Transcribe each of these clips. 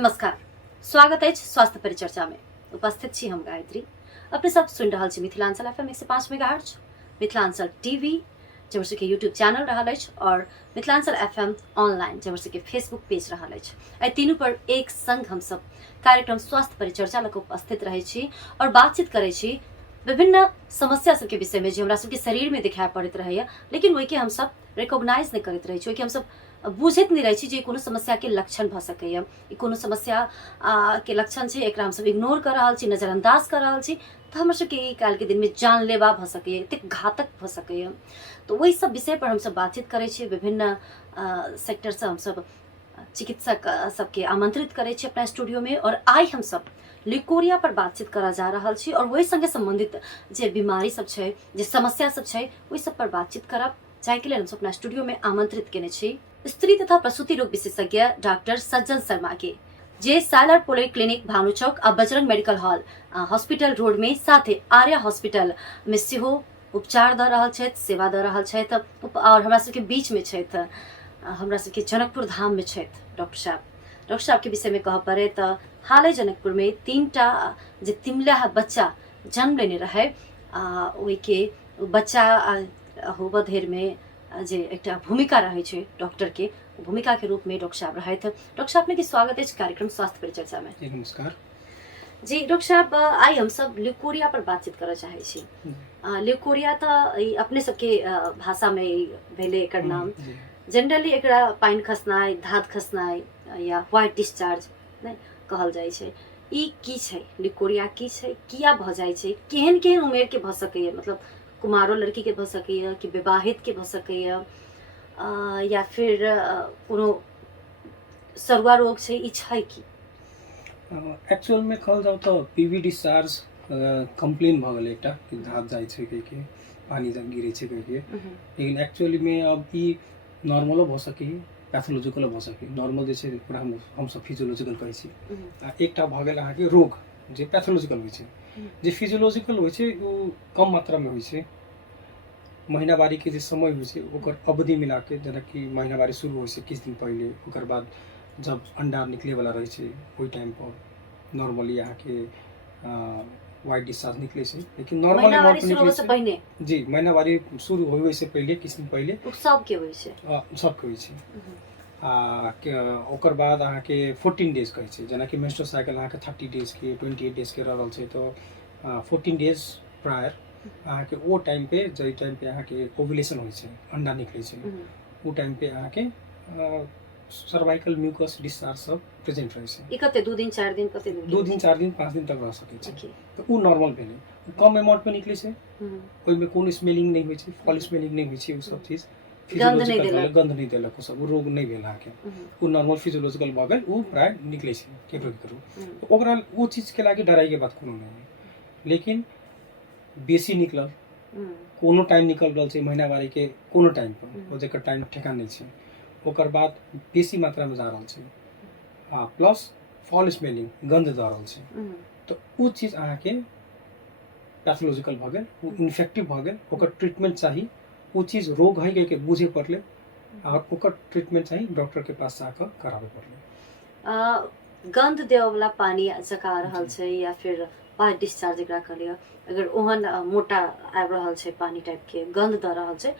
नमस्कार, स्वागत है स्वास्थ्य परिचर्चा में। उपस्थित छी हम गायत्री। अपने सब सुन रहा छी Mithilanchal FM 105 megahertz, Mithilanchal TV जबर के यूट्यूब चैनल रहा और मिथिलांचल FM ऑनलाइन जबर के फेसबुक पेज रहा। आई तीनों पर एक संग हम सब कार्यक्रम स्वास्थ्य परिचर्चा लग उपस्थित रहे छी और बातचीत करे छी विभिन्न समस्या सबके विषय में जो हमरा सबके शरीर में दिखाई पड़त रहे, लेकिन वही के हम सब रिकॉग्नाइज नहीं करते रहे, कि हम सब बुझत नहीं रहे छी जे कोनो समस्या के लक्षण भ सकैया। कोनो समस्या के लक्षण छै, एकरा हम सब इग्नोर कर रहल छी, नजरअंदाज कर रहल छी, तो हमर सबके ई काल के दिन में जानलेवा भ सकैया, एतेक घातक भ सकैया। तो वही सब विषय पर हम सब बातचीत करे छी। विभिन्न सेक्टर से हम सब चिकित्सक सबके आमंत्रित करे छी अपना स्टूडियो में, और आई हम सब लिकोरिया पर बातचीत करा जा रहल छी और वही संगे संबंधित जे बीमारी सब छै, जे समस्या सब छै, वही सब पर बातचीत करब। जाय के लिए हम सब अपना स्टूडियो में आमंत्रित केने छी स्त्री तथा प्रसूति रोग विशेषज्ञ डॉक्टर सज्जन शर्मा के, जे साइलर पोली क्लिनिक भानु चौक आ Bajrang medical hall hospital road में साथे आर्या हॉस्पिटल में सेहो उपचार द रहल छथि, सेवा द रहल छथि। और हमरा सबके बीच में छथि, हमरा सबके जनकपुर धाम में छथि डॉक्टर साहब। डॉक्टर साहब के विषय में कह पड़े तो हालै जनकपुर में 3टा जे तिमलाहा बच्चा जन्म लेने रहे, ओहि के बच्चा होबऽ धेर में जे एकटा भूमिका रहे छै डॉक्टर के, भूमिका के रूप में डॉक्टर साहब रहे थे। डॉक्टर साहब ने की स्वागत है कार्यक्रम स्वास्थ्य परिचर्चा में। नमस्कार जी डॉक्टर साहब, आई हम सब लिकोरिया पर बातचीत करऽ चाहे छी। लिकोरिया तो अपने सबके भाषा में भेले एकर नाम। जनरली एकरा पानि खसनाइ, धात खसनाइ या व्हाइट डिस्चार्ज नहीं कहल जाइ छै। ई की छै लिकोरिया, की छै, किया भ जाइ छै, केहन केहन उमेर के भ सकैया, मतलब कुमारो लड़की के भ सकैया कि विवाहित के भ सकैया, या फिर कोनो सरुआ रोग छै, ई छै की? एक्चुअल में कहल जाओ तो पीवी डिस्चार्ज कंप्लेन भ गेलै एकटा कि धात जाइ छै कह के, पानी जब गिरै छै कह के, लेकिन एक्चुअली में अब ई नॉर्मलो भ सकै, पैथोलॉजिकल भ सकै। नॉर्मल जे छै ओकरा हम सब फिजियोलॉजिकल कहै छी, आ एकटा भ गेल अहाँ के रोग जे पैथोलॉजिकल होइ छै। जे फिजियोलॉजिकल होइ छै ओ कम मात्रा में होइ छै। महीनावारी के जे समय होइ छै ओकर अवधि मिला के, जेना कि महीनावारी शुरू होइ छै किछु दिन पहले, ओकर बाद जब अंडा निकले वाला रहे छै ओहि टाइम पर नॉर्मली अहाँ के व्हाइट डिस्चार्ज निकले छै। लेकिन नॉर्मली महीनावारी शुरू होबे से पहले, जी महीनावारी शुरू होबे से पहले किछु दिन पहले सब के होइ छै, सबके होइ छै। ओकर बाद अहाँ के 14 डेज कहै छै, जेना कि मेंस्ट्रुअल साइकिल अहाँ के 30 डेज के 28 डेज के रहल छै, तो 14 डेज प्रायर अहाँ के ओ टाइम पे, जे टाइम पे अहाँ के ओव्यूलेशन होइ छै, अंडा निकले छै, ओ टाइम पे अहाँ के सर्वाइकल म्यूकस डिस्चार्ज सब प्रेजेंट रहे छै। ई कते 2 दिन 4 दिन, कते 2 दिन 4 दिन 5 दिन तक रह सकै छै। तो उ नॉर्मल भेलै, कम अमाउंट में निकले छै, ओइ में कोनो स्मेलिंग नहीं होइ छै, फॉल स्मेलिंग नहीं होइ छै, उ सब चीज फिजियोलॉजिकल गंध नहीं देलक, उ सब रोग नहीं भेल अहाँ के, उ नॉर्मल फिजियोलॉजिकल भ गेल, उ प्राय निकले छै केकरो केकरो। तो ओकरा उ चीज के लागी डराई के बात कोनो नहीं है। लेकिन बेसी निकलल, कोनो टाइम निकल रहल छै महीनावारी के कोनो टाइम पर, ओ जेकर टाइम ठेकान नहीं छै, ओकर बाद बेसी मात्रा में जा रहल छै, प्लस फॉल स्मेलिंग गंध जा रहल छै, तो उ चीज अहाँ के पैथोलॉजिकल भ गेल, उ इन्फेक्टिव भ गेल, ओकर ट्रीटमेंट चाहिए। उ चीज रोग है के बुझे पड़ले और ओकर ट्रीटमेंट चाहिए डॉक्टर के पास जाकर करावे पड़ले। गंध देव वाला पानी जका रहल छै या फिर व्हाइट डिस्चार्ज एकरा कहलिए, अगर ओहन मोटा आबि रहल छै पानी टाइप के गंध द रहल छै,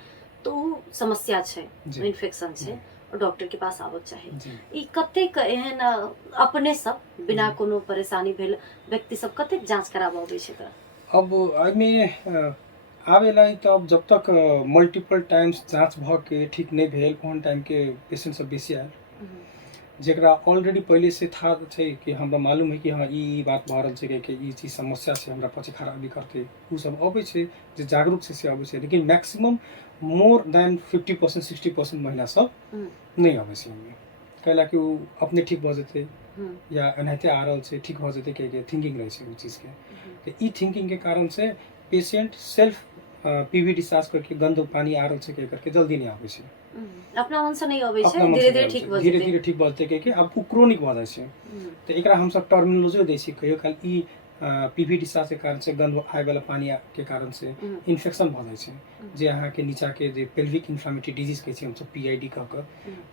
तो समस्या छै, इन्फेक्शन छै और डॉक्टर के पास आबक चाहिए। ई कतेक एहन अपने सब बिना कोनो परेशानी भेल व्यक्ति सब कतेक जांच कराबे छै? अब एहिमे आवेला तो अब जब तक मल्टीपल टाइम्स जांच भ के ठीक नहीं भेल, ओहन टाइम के पेशेंट सब बेसी आयल, जेकरा ऑलरेडी पहले से था छै कि हमरा मालूम है कि हाँ ई बात भ रहल छै कि ई चीज समस्या से हमरा पछि खराबी करते, उ सब अबै छै जे जागरूक से अबै छै। लेकिन मैक्सिमम मोर देन 50% 60% महिला सब नहीं अबै छै, कैला कि उ अपने ठीक भ जेतै या एनाहिते आ रहल छै ठीक भ जेतै के थिंकिंग रहे छै उ चीज के। तो ई थिंकिंग के कारण से पेशेंट सेल्फ पीवी डिस्चार्ज करके गंध पानी आ रहल छै के करके जल्दी नहीं आबै छै, अपना मन से नहीं आबै छै, धीरे-धीरे ठीक भ धीरे-धीरे ठीक भ जेतै के अब उ क्रोनिक भ जाय छै। तो एकरा हम सब टर्मिनोलॉजी दै छी, कहियो काल ई पीवी डिस्चार्ज के कारण से गंध आए वाला पानी के कारण से इन्फेक्शन भ जाए छै जे अहाँ के नीचा के जे पेल्विक इन्फ्लेमेटरी डिजीज के हम सब पीआईडी कह के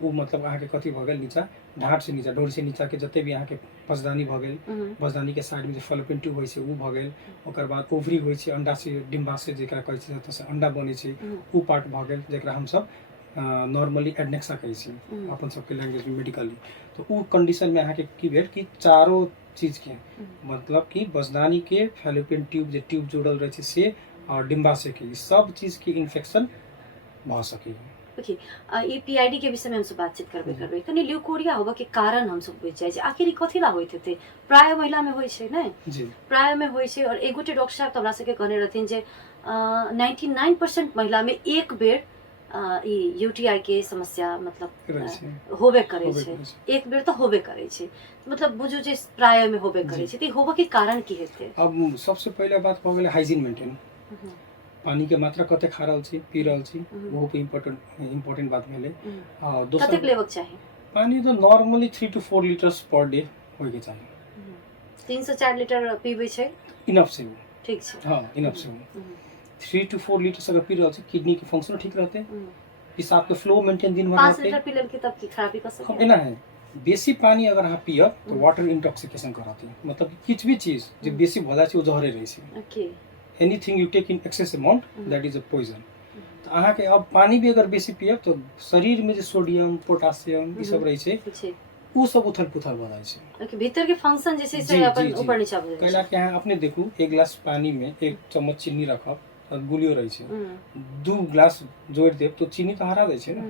वो मतलब अहाँ के कथी भ गेल नीचा ढाड से नीचा ढोर से नीचा के जते भी अहाँ के पसदानी भ गेल पसदानी के साइड में जे फलोपियन ट्यूब होय छै उ भ गेल ओकर बाद ओवरी होय छै अंडा से डिम्बा से जेकरा कहै छै तत से अंडा बनै छै उ पार्ट भ गेल जेकरा हम सब नॉर्मली एडनेक्सा कहै छी अपन सबके लैंग्वेज में मेडिकली तो उ कंडीशन में अहाँ के की भेल कि चारों चीज के मतलब कि बसदानी के फैलोपियन ट्यूब जे ट्यूब जोड़ल रहे से और डिम्बाशय के सब चीज के इन्फेक्शन भ सके। ओके ये पीआईडी के विषय में हमसे बातचीत करबे कनी ल्यूकोरिया होबे के कारण हम सब बुझ जाय छै आखिर कथि ला होइत हेतै प्राय महिला में होय छै नै जी प्राय में होय छै और एगोटे डॉक्टर साहब तो हमरा सबके कहने रहथिन जे 99% महिला में एक बेर यूटीआई के समस्या मतलब होबे करे छै एक बेर तो होबे करे छै मतलब बुझू जे प्राय में होबे करे छै त होबे के कारण की हेतै। अब सबसे पहले बात भ गेलै हाइजीन मेंटेन पानी के मात्रा कते खा रहल छी पी रहल छी बहुत इम्पोर्टेंट बात भेलै और दोसर कते लेवक चाहिए पानी तो normally 3 to 4 litres per day होय के चाहिए 3 से 4 लीटर पीबै छै इनफ से ठीक छै हां इनफ से 3 to 4 लीटर अगर पी रहल छी किडनी के फंक्शन ठीक रहते पेशाब के फ्लो मेंटेन दिन भर 5 लीटर पी लेल के तब की खराबी कर सके एना है बेसी पानी अगर अहाँ पियब तो वाटर इंटॉक्सिकेशन कराती मतलब किछ भी चीज जे बेसी भ जाय छै ओ जहरे रहै छै okay anything you take in excess amount that is a poison तो अहाँ के अब पानी भी अगर बेसी पियब तो शरीर में जे सोडियम पोटासियम ई सब रहै छै उ सब उथल पुथल भ जाय छै ओके भीतर के फंक्शन जे छै से अपन ऊपर नीचा भ जाय छै कैला के अहाँ अपने देखू एक गिलास पानी में 1 चम्मच चीनी रखब और गुलियो रहै छै 2 गिलास जोड़ देब तो चीनी तो हरा दै छै ना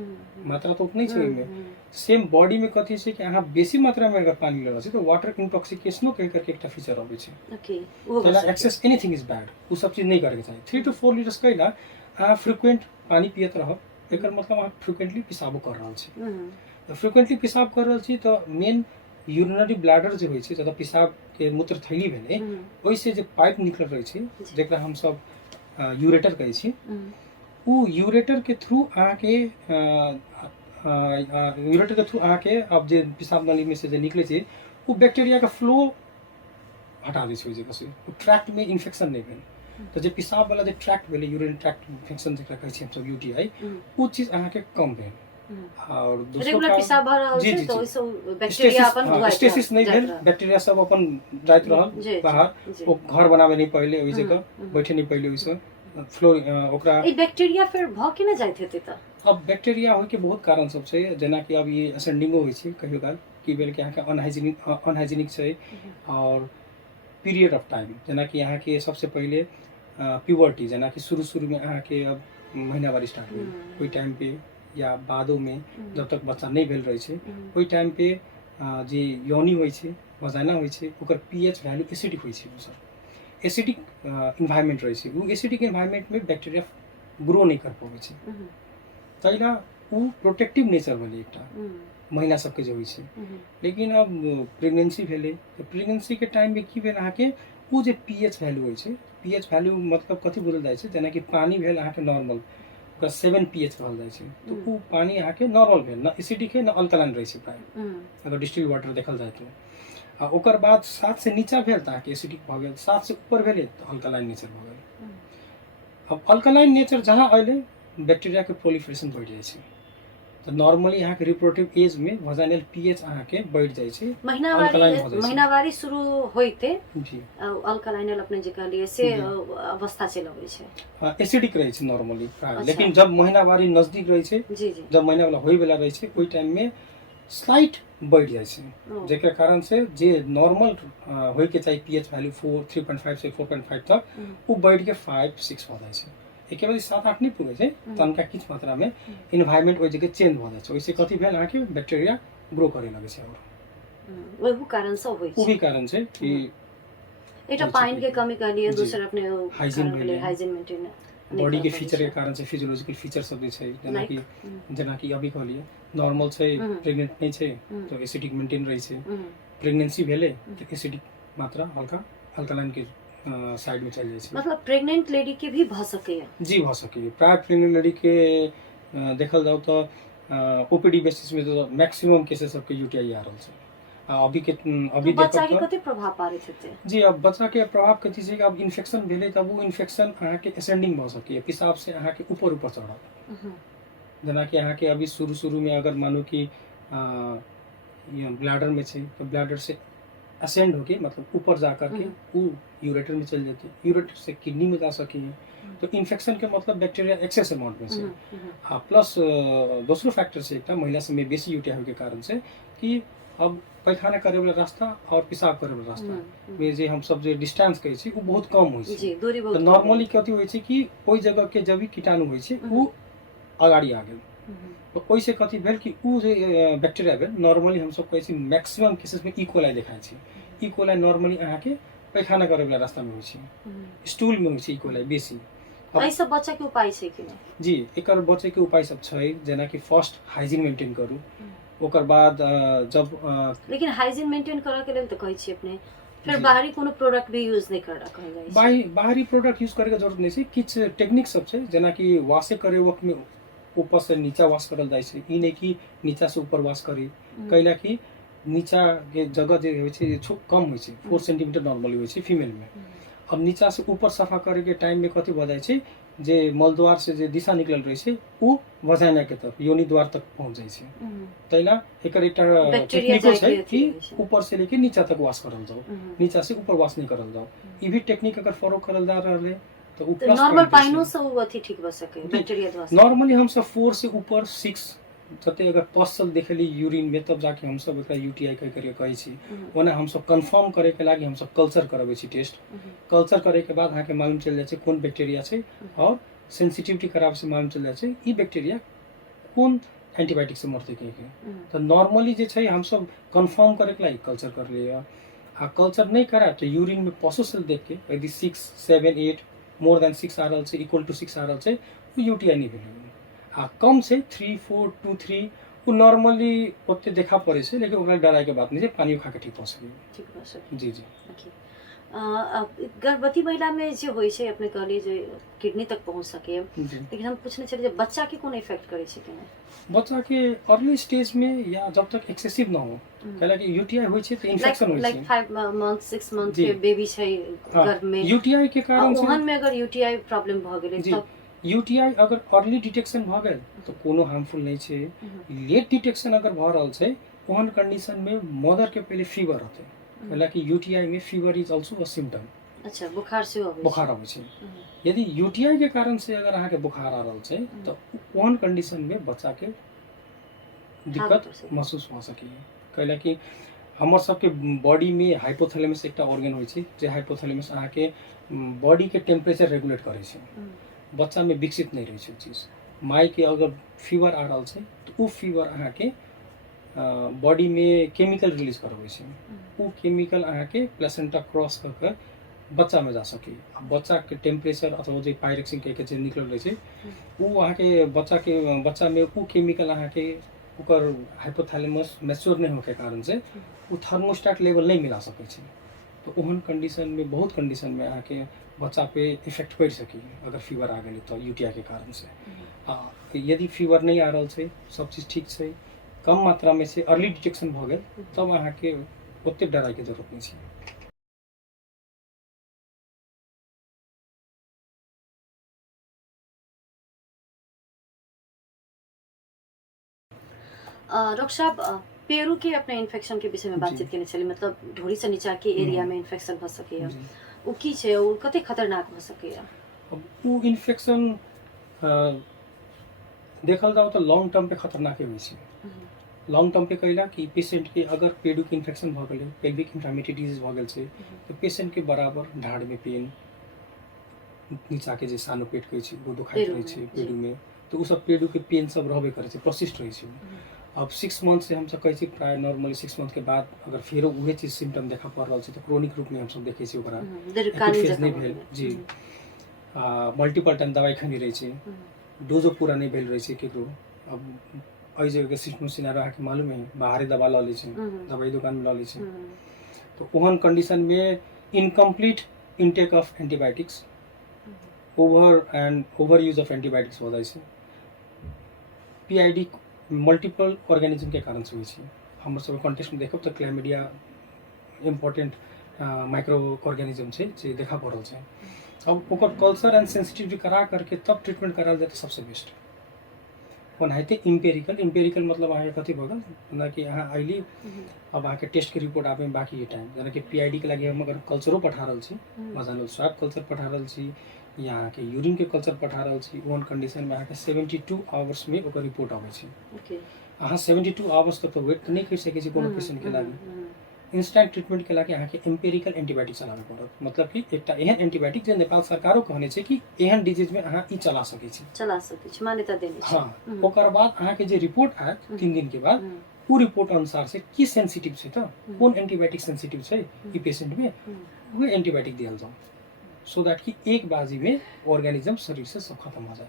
मात्रा तो उतने छै में सेम बॉडी में कथि छै कि अहाँ बेसी मात्रा में अगर पानी ले रहल छी तो वाटर इंटॉक्सिकेशनो कह करके एकटा फीचर आबै छै ओके वो एक्सेस एनीथिंग इज बैड उ सब चीज नहीं करे के चाहिए 3 to 4 लीटर्स कैला अहाँ फ्रीक्वेंट पानी पियत रहब एकर मतलब अहाँ फ्रीक्वेंटली पेशाब कर रहल छी तो फ्रीक्वेंटली पेशाब कर रहल छी तो मेन यूरिनरी ब्लैडर जे होय छै जब पेशाब के मूत्र थैली भेले ओइ से जे पाइप निकल रहै छै जेकरा हम सब यूरेटर कहै छी उ यूरेटर के थ्रू अहाँ के यूरेटर के थ्रू अहाँ के अब जे पेशाब नली में से जे निकले छै उ बैक्टीरिया का फ्लो हटा दै छै जगह से उ ट्रैक्ट में इन्फेक्शन नहीं भेल तो जे पेशाब वाला जे ट्रैक्ट भेले यूरिन ट्रैक्ट इन्फेक्शन जेकरा कहै छी हम सब यूटीआई उ चीज अहाँ के कम भेल और रेगुलर पेशाब भ रहल छै तो ओइसे बैक्टीरिया अपन धुआइ स्टेसिस नहीं भेल बैक्टीरिया सब अपन जाइत रहल बाहर ओ घर बनावे नहीं पहिले ओइ जगह बैठे नहीं पहिले ओइसे फ्लो ओकरा ई बैक्टीरिया फिर भ के न जाइत हेतै त अब बैक्टीरिया होय के बहुत कारण सब छै जेना कि अब ये असेंडिंगो होय छै कहियो काल की बेल के अहाँ के अनहाइजीनिक छै और पीरियड ऑफ टाइम जेना कि अहाँ के सबसे पहिले प्यूबर्टी जेना कि शुरू में अहाँ के अब महीनावारी स्टार्ट भेल ओइ टाइम पे या बादो में जब तक बच्चा नहीं भेल रहे छै ओइ टाइम पे जे योनि होय छै वजाइना होय छै ओकर पीएच वैल्यू एसिडिक होय छै सर एसिडिक एनवायरनमेंट रहे छै उ एसिडिक एनवायरनमेंट में बैक्टीरिया ग्रो नहीं कर पाबै छै तैला उ प्रोटेक्टिव नेचर भेलै एकटा महिला सबके जे होय छै लेकिन अब प्रेगनेंसी भेलै तो प्रेगनेंसी के टाइम में की भेल अहाँ के उ जे पीएच वैल्यू होय छै पीएच वैल्यू मतलब कथि बोलल जाय छै जेना कि पानी भेल अहाँ के नॉर्मल ओकरा 7 पीएच कहल जाय छै तो उ पानी अहाँ के नॉर्मल भेल ना एसिडिक है ना अल्कलाइन रहे छै प्राय अगर डिस्टिल वाटर देखल जाय तो आ ओकर बाद 7 से नीचा भेल त अहाँ के एसिडिक भ गेल 7 से ऊपर भेले तो अल्कलाइन नेचर भ गेल अब अल्कलाइन नेचर जहाँ अइले बैक्टीरिया के प्रोलिफरेशन बढ़ जाय छै तो नॉर्मली यहाँ के रिप्रोडक्टिव एज में वजाइनल पीएच अहाँ के बढ़ जाय छै महीनावारी शुरू होइते जी अल्कलाइनल अपने जे कहलिए से अवस्था चल आबै छै एसिडिक रहै छै नॉर्मली लेकिन जब महीनावारी नजदीक रहै छै जी जी जब महीना वाला होय वाला रहै छै ओइ टाइम में स्लाइट बढ़ जाय छै जेकर कारण से जे नॉर्मल होय के चाहिए पीएच वैल्यू 3.5 से 4.5 तक वो बढ़ के 5 6 हो जाय छै एके बार 7 8 नहीं पुगे छै तनका किछ मात्रा में एनवायरनमेंट ओइ जगह चेंज भ जाय छै ओइसे कथि भेल अहाँ के बैक्टीरिया ग्रो करे लगे छै और ओहि कारण से होय छै ओहि कारण से कि एटा पानी के कमी कहलिए दूसरा अपने हाइजीन मेंटेन बॉडी के फीचर के कारण से फिजियोलॉजिकल फीचर सब जे छै जेना कि अभी कहलिए नॉर्मल छै प्रेग्नेंट नहीं छै तो एसिडिक मेंटेन रही छै प्रेगनेंसी भेले तो एसिडिक मात्रा हल्का अल्कलाइन के साइड में चल जाय छै मतलब प्रेग्नेंट लेडी के भी भ सके जी भ सके प्राय प्रेग्नेंट लेडी के देखल जाओ तो ओपीडी बेसिस में तो मैक्सिमम केसेस सबके यूटीआई आ रहल छै अभी बच्चा देखब के तो कते प्रभाव पारित हेतै? जी अब बच्चा के प्रभाव कथी छै कि अब इन्फेक्शन भेलै तब वो इन्फेक्शन अहाँ के असेंडिंग भऽ सकैए, पेशाब से अहाँ के ऊपर ऊपर चढ़त। जेना कि अहाँ के अभी शुरू में अगर मानू कि ब्लैडर में छै तो ब्लैडर से असेंड होके मतलब ऊपर जा करके वो यूरेटर में चल जाती है, यूरेटर से किडनी में जा सकी है। तो इन्फेक्शन के मतलब बैक्टीरिया एक्सेस अमाउंट में छै। हाँ प्लस दोसरो फैक्टर छै एकटा महिला सब में बेसी यूटीआई के कारण से कि अब पैखाना करे वाला रास्ता और पेशाब करे वाला रास्ता में जे हम सब जे डिस्टेंस कहै छी वो बहुत कम होइ छै। जी दूरी बहुत तो नॉर्मली कथी होइ छै कि ओइ जगह के जब भी कीटाणु होइ छै वो अगाड़ी आ गेल। तो ओइसे कथी भेल कि उ जे बैक्टीरिया भेल नॉर्मली हम सब कहै छी मैक्सिमम केसेस में इकोलाई देखाइ छै। इकोलाई नॉर्मली अहाँ के पैखाना करे वाला रास्ता में होइ छै, स्टूल में होइ छै इकोलाई बेसी। एहि सब बच्चा के उपाय छै कि नहीं? जी एकर बचे के उपाय सब छै जेना कि फर्स्ट हाइजीन मेंटेन करू, ओकर बाद लेकिन हाइजीन मेंटेन करऽ के लेल तो कहै छी अपने फिर बाहरी कोनो प्रोडक्ट भी यूज नहीं कर कहल जाइ छै। बाहरी प्रोडक्ट यूज करे के जरूरत नहीं छै, किछ टेक्निक सब छै जेना कि वाशे करे वक्त में ऊपर से नीचा वाश करल जाइ छै, ई नहीं कि नीचा से ऊपर वाश करी, कैला कि नीचा के जगह जे होइ छै कम होइ छै, 4 सेंटीमीटर नॉर्मली होइ छै फीमेल में। अब नीचा से ऊपर सफा करे के टाइम में कथी भ जाइ छै जे मलद्वार से जे दिशा निकलल रहे छै उ वजाइना के तरफ योनि द्वार तक पहुंच जाइ छै। तैला एकर एकटा टेक्निको छै कि ऊपर से लेके नीचा तक वाश करल जाओ, नीचा से ऊपर वाश नहीं करल जाओ। ई भी टेक्निक अगर फॉलो करल जा रहले तो उ प्लस नॉर्मल पाइनो से उ अथी ठीक भ सके बैक्टीरिया द्वारा। नॉर्मली हम सब 4 से ऊपर 6 जते अगर पसल देखली यूरिन में तब जाके हम सब एकरा यूटीआई कहै छी। ओना हम सब कंफर्म करे के लागी हम सब कल्चर करबै छी टेस्ट। कल्चर करे के बाद अहाँ के मालूम चल जाय छै कोन बैक्टीरिया छै और सेंसिटिविटी करावे से मालूम चल जाय छै ई बैक्टीरिया कोन एंटीबायोटिक से मरते के। तो नॉर्मली जे छै हम सब कंफर्म करे के लागी कल्चर कर लिया। आ कल्चर नहीं करा तो यूरिन में पॉसो सेल देख के यदि 6 7 8 मोर देन 6 आ रहल छै इक्वल टू 6 आ रहल छै वो यूटीआई नहीं भेल। आ कम से 3 4 2 3 वो नॉर्मली ओते देखा पड़े छै लेकिन ओकरा डराय के बात नहीं छै, पानी खा के ठीक भ सके। ठीक भ सके जी जी। गर्भवती महिला में जो होइ छै अपने कहलिए जे किडनी तक पहुंच सके, लेकिन हम पूछने छलिए जे बच्चा के कोन इफेक्ट करे छै कि नहीं? बच्चा के अर्ली स्टेज में या जब तक एक्सेसिव ना हो, कैला कि यूटीआई होइ छै तो इन्फेक्शन होइ छै। लाइक 5 मंथ 6 मंथ के बेबी छै गर्भ में, यूटीआई के कारण से ओहन में अगर यूटीआई प्रॉब्लम भ गेलै तब यूटीआई अगर अर्ली डिटेक्शन भ गेल तो कोनो हार्मफुल नहीं छै। लेट डिटेक्शन अगर भ रहल छै ओहन कंडीशन में मदर के पहले फीवर होते, कैला कि यूटीआई में fever is also a symptom. अच्छा बुखार से बुखार आबै छै। यदि यूटीआई के कारण से अगर अहाँ के बुखार आ रहल छै तो ओहन कंडीशन में बच्चा के दिक्कत महसूस भ सकैए, कैला कि हमर सबके बॉडी में हाइपोथैलेमस एकटा ऑर्गन होइ छै जे हाइपोथैलेमस अहाँ के बॉडी के टेम्परेचर रेगुलेट करे छै। बच्चा में विकसित नहीं रहे छै चीज। माई के अगर फीवर आ रहल छै तो वो फीवर अहाँ के बॉडी में केमिकल रिलीज करबै छै, वो केमिकल अहाँ के प्लेसेंटा क्रॉस कर कर बच्चा में जा सके। बच्चा के टेम्परेचर अथवा जो पायरेक्सिन के जे निकल रहे छै वो अहाँ के बच्चा में वो केमिकल अहाँ के ओकर हाइपोथैलेमस मैच्योर नहीं होके कारण से वो थर्मोस्टेट लेवल नहीं मिला सके छै। तो ओहन कंडीशन में बहुत कंडीशन में अहाँ के बच्चा पे इफेक्ट पड़ सके अगर फीवर आ गई तो यूटीआई के कारण से। यदि फीवर नहीं आ रहल छै सब चीज ठीक छै कम मात्रा में से अर्ली डिटेक्शन भ गेल तब अहाँ के ओते डराय के जरूरत नहीं छै। डॉक्टर साहब पेरू के अपने इन्फेक्शन के विषय में बातचीत केने छली, मतलब ढोरी से नीचा के एरिया में इन्फेक्शन भ सके है, उ की छै और कते खतरनाक भ सके है? अब उ इन्फेक्शन देखल जाओ तो लॉन्ग टर्म पे खतरनाक होइ छै। लॉन्ग टर्म पे कहला कि पेशेंट के अगर पेडू के इन्फेक्शन भ गेलै, पेल्विक इन्फ्लेमेटरी डिजीज भ गेल छै तो पेशेंट के बराबर ढाड में पेन, नीचा के जे सानो पेट कहै छै वो दुखाइत रहै छै पेडू में, तो उ सब पेडू के पेन सब रहबे करे छै, प्रसिस्ट रहै छै। अब 6 मंथ से हम सब कहै छी प्राय नॉर्मली 6 मंथ के बाद अगर फेरो उहे चीज सिम्टम देखा पड़ रहल छै तो क्रोनिक रूप में हम सब देखै छी ओकरा फेज नहीं भेल जी मल्टीपल टाइम दवाई खानी रहे छै, डोजो पूरा नहीं भेल रहे छै केकरो। अब एहि जगह के सिचुएशन अहाँ के मालूम है बाहरी दवा ल लै छै, दवाई दुकान में ल लै छै, तो ओहन कंडीशन में incomplete intake of antibiotics, over use of antibiotics हो जाए छै। पीआईडी मल्टीपल ऑर्गेनिज्म के कारण से होइ छै। हमर सब कॉन्टेक्स्ट में देखब तो क्लैमिडिया इम्पोर्टेंट माइक्रो ऑर्गेनिज्म छै जे देखा पड़ल छै। अब ओकर कल्चर एंड सेंसिटिविटी करा करके तब ट्रीटमेंट कराल जाए तो सबसे बेस्ट। ओनाहिते इम्पेरिकल मतलब अहाँ कथी भऽ गेल जेना कि अहाँ अइली अब अहाँ के टेस्ट के रिपोर्ट आबे में बाकी टाइम, जेना कि पीआईडी के लागि हम अगर कल्चरो पठा रहल छी, मजानुल स्वाब कल्चर पठा रहल छी या अहाँ के यूरिन के कल्चर पठा रहल छी, ओहन कंडीशन में अहाँ के 72 आवर्स में ओकर रिपोर्ट आबै छै। ओके अहाँ 72 आवर्स तक तो वेट नहीं कर सकै छी कोनो पेशेंट के लागि। इंस्टेंट ट्रीटमेंट के लागि अहाँ के एम्पेरिकल एंटीबायोटिक चलाबे पड़त, मतलब कि एकटा एहन एंटीबायोटिक जे नेपाल सरकारो कहने छै कि एहन डिजीज में अहाँ ई चला सकै छी, मान्यता देने छै। हाँ ओकर बाद अहाँ के जे रिपोर्ट आयत 3 दिन के बाद उ रिपोर्ट अनुसार से की सेंसिटिव छै त कोन एंटीबायोटिक सेंसिटिव छै ई पेशेंट में वो एंटीबायोटिक दियल जाओ, सो दैट कि एक बाजी में ऑर्गेनिज्म शरीर से सब खत्म हो जाए।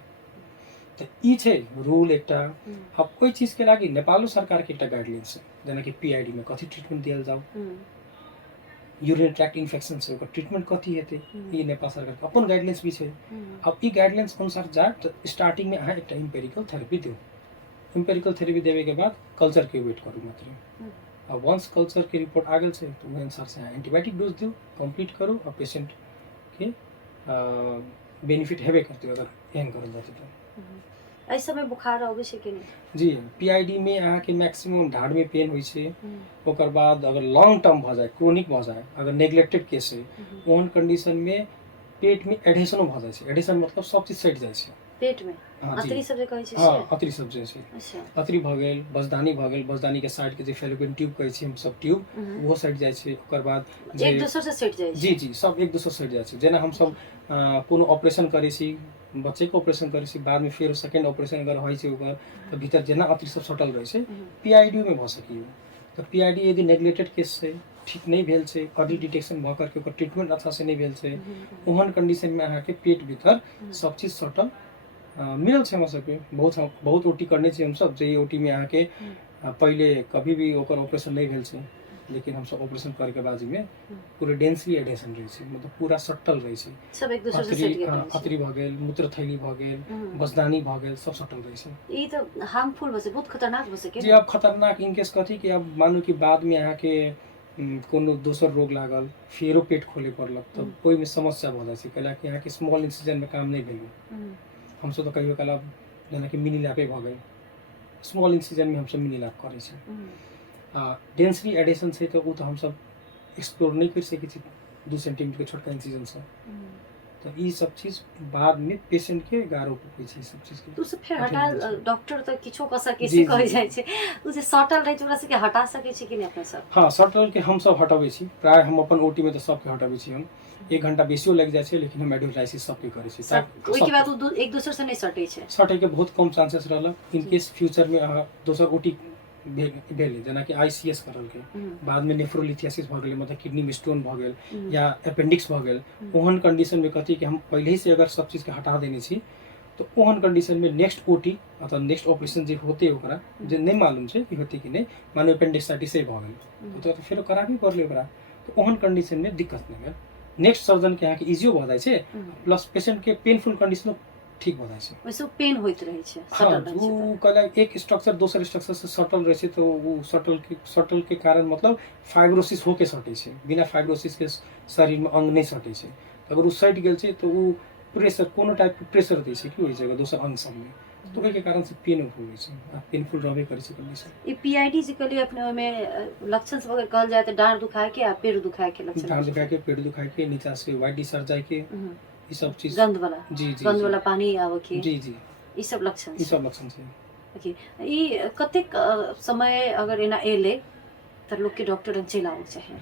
तो ई छै रूल एकटा। अब कोई चीज के लागि नेपालो सरकार के एकटा गाइडलाइंस है, जेना कि पीआईडी में कथी ट्रीटमेंट दियल जाओ, यूरिन ट्रैक्ट इन्फेक्शन से ओकर ट्रीटमेंट कथी हेतै, ई नेपाल सरकार के अपन गाइडलाइंस भी छै। अब ई गाइडलाइंस अनुसार जाए तो स्टार्टिंग में अहाँ एकटा एम्पेरिकल थेरेपी दियो, एम्पेरिकल थेरेपी देवे के बाद कल्चर के वेट करू मात्र। अब वंस कल्चर के रिपोर्ट आ गेल छै तो ओहि अनुसार से अहाँ एंटीबायोटिक डोज दियो, कंप्लीट करू और पेशेंट के बेनिफिट हेबे करते अगर एहन करल जाते तो। एहि समय बुखार आबै छै कि नहीं? जी पीआईडी में अहाँ के मैक्सिमम ढाड में पेन होइ छै, ओकर बाद अगर लॉन्ग टर्म भ जाए, क्रोनिक भ जाए, अगर नेग्लेक्टेड केस है ओहन कंडीशन में पेट में एडेशनो भ जाए छै। एडेशन मतलब सब चीज सटि जाए छै पेट में, हाँ अतरी सब जे कहै छै हाँ से? अतरी सब जे छै, अच्छा अतरी भ गेल, बजदानी भ गेल, बजदानी के साइड के जे फेलोपियन ट्यूब कहै छी हम सब ट्यूब वो सटि जाए छै। ओकर बाद जे एक दोसर से सटि जाइ छै? जी जी सब एक दूसरे सटि जाए छै। जेना हम सब कोनो ऑपरेशन करै छी, बच्चे के ऑपरेशन करै छी, बाद में फिर सेकंड ऑपरेशन अगर होइ छै ओकर तो भीतर जेना अतरी सब सटल रहै छै पीआईडी में भ सकैए। तो पीआईडी यदि नेग्लेक्टेड केस छै, ठीक नहीं भेल छै, अर्ली डिटेक्शन भ करके ओकर ट्रीटमेंट अच्छा से नहीं भेल छै, ओहन कंडीशन में अहाँ के पेट भीतर सब चीज सटल मिलल छै। हमरा सबके बहुत ओटी करने छी हम सब, जे ओटी में अहाँ के पहले कभी भी ओकर ऑपरेशन नहीं भेल छै, लेकिन हम सब ऑपरेशन करे के बाद में पूरे डेंसली एडेशन रहे छै, मतलब पूरा सटल रहे छै। सब एक दूसरे से सटि गेल रहै छै। अतरी भ गेल, मूत्र थैली भ गेल, बजदानी भ गेल, सब सटल रहे छै। ई तो हार्मफुल भ सके, बहुत खतरनाक भ सके। जी अब खतरनाक इन केस कथी कि अब मानू कि बाद में अहाँ के कोनो दोसर रोग लागल, फेरो पेट खोले पड़लक, तो ओहि में समस्या भ जाए छै, कैला कि अहाँ के स्मॉल इंसिजन में काम नहीं भेल। हम सब तो कहियो काल जेना कि मिनी लैपे भ गेल, स्मॉल इंसिजन में हम सब मिनी लैप करे छै। डेंसली एडेशन छै तो उ तो हम सब एक्सप्लोर नहीं कर सकै छी 2 सेंटीमीटर के छोटका इंसिजन से। तो ई सब चीज बाद में पेशेंट के गारो पड़ै छै सब चीज के। तो से फिर हटा डॉक्टर तो किछो क सके जी, छै कहै जी। जाइ छै, उ जे सटल रहै छै ओकरा से के हटा सके छै कि नहीं अपने सब? हाँ सटल के हम सब हटाबै छी, प्राय हम अपन ओटी में तो सबके हटाबै छी हम। 1 घंटा बेसियो लग जाए छै, लेकिन हम एडवर्टाइज सबके करे छी। ओइ के बाद उ एक दूसरे से नहीं सटै छै? सटे के बहुत कम चांसेस रहलक। इन केस फ्यूचर में अहाँ दोसर ओटी भेल जेना कि आईसीएस करल के बाद में नेफ्रोलिथियासिस भ गेल, मतलब किडनी में स्टोन भ गेल या अपेंडिक्स भ गेल, ओहन कंडीशन में कथी कि हम पहले ही से अगर सब चीज के हटा देने छी तो ओहन कंडीशन में नेक्स्ट ओटी अथवा नेक्स्ट ऑपरेशन जे होते ओकरा जे नहीं मालूम छै कि होते कि नहीं, मानो अपेंडिक्साइटिस भ गेल तो फिर कराबे पड़ले ओकरा, तो ओहन कंडीशन में दिक्कत नहीं भेल। नेक्स्ट सर्जन के अहाँ के इजियो भ जाए छै, प्लस पेशेंट के पेनफुल कंडीशन ठीक भ जाए छै। वैसे पेन होइत रहै छै हाँ सटल रहै छै वो कला एक स्ट्रक्चर दोसर स्ट्रक्चर से सटल रहे छै, तो वो सटल के कारण मतलब फाइब्रोसिस होके सटे छै, बिना फाइब्रोसिस के शरीर में अंग नहीं सटे छै। अगर वो सट गेल छै तो वो प्रेशर कोनो टाइप के प्रेशर दै छै कि ओहि जगह दोसर अंग सब में, तो ओहि के कारण से पेन होइ छै, पेनफुल रहबे करे छै कंडीशन। ई पीआईडी जे कहलिए अपने में लक्षण सब अगर कहल जाए तो डांड दुखाए के आ पेट दुखाए के लक्षण? डांड दुखाए के, पेट दुखाए के, नीचा से व्हाइट डिस्चार्ज जाए के, ई सब चीज गंध वाला, जी जी गंध वाला पानी आवे के, जी जी ई सब लक्षण ई छै। सब लक्षण छै। ओके ई कतेक समय अगर एना एले त लोग के डॉक्टर लग चलि आबे चाही?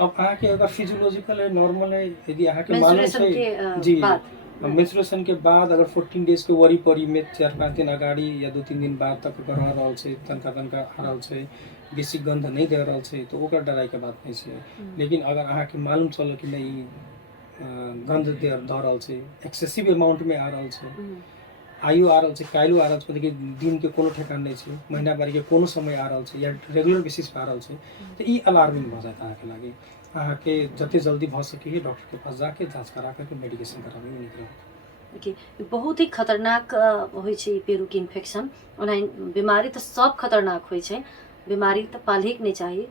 अब अहाँ के अगर फिजियोलॉजिकल है, नॉर्मल है, यदि अहाँ के मालूम मेंस्ट्रुएशन छै के जी बाद मेंस्ट्रुएशन के बाद अगर 14 डेज के वरी परी में 4-5 दिन अगाडि या 2-3 दिन बाद तक अगर रह रहल छै, तनका आ रहल छै, बेसी गंध नहीं दे रहल छै, तो ओकर डराई के बात नहीं छै। लेकिन अगर अहाँ के मालूम चल कि नहीं गंध दे रहल छै, एक्सेसिव अमाउंट में आ रहल छै, आइयो आ रहल छै, काल्हियो आ रहल छै, मतलब दिन के कोनो ठेकान नहीं छै, महीना भर के कोनो समय आ रहल छै या रेगुलर बेसिस पे आ रहल छै, तो ई अलार्मिंग भ जात अहाँ के लागि। अहाँ के जते जल्दी भ सके डॉक्टर के पास जाके जांच करा करके मेडिकेशन कराबे में नीक रहत। ओके बहुत ही खतरनाक होइ छै पेरू के इन्फेक्शन। ओना बीमारी तो सब खतरनाक होइ छै, बीमारी तो पालहिक नहीं चाहिए,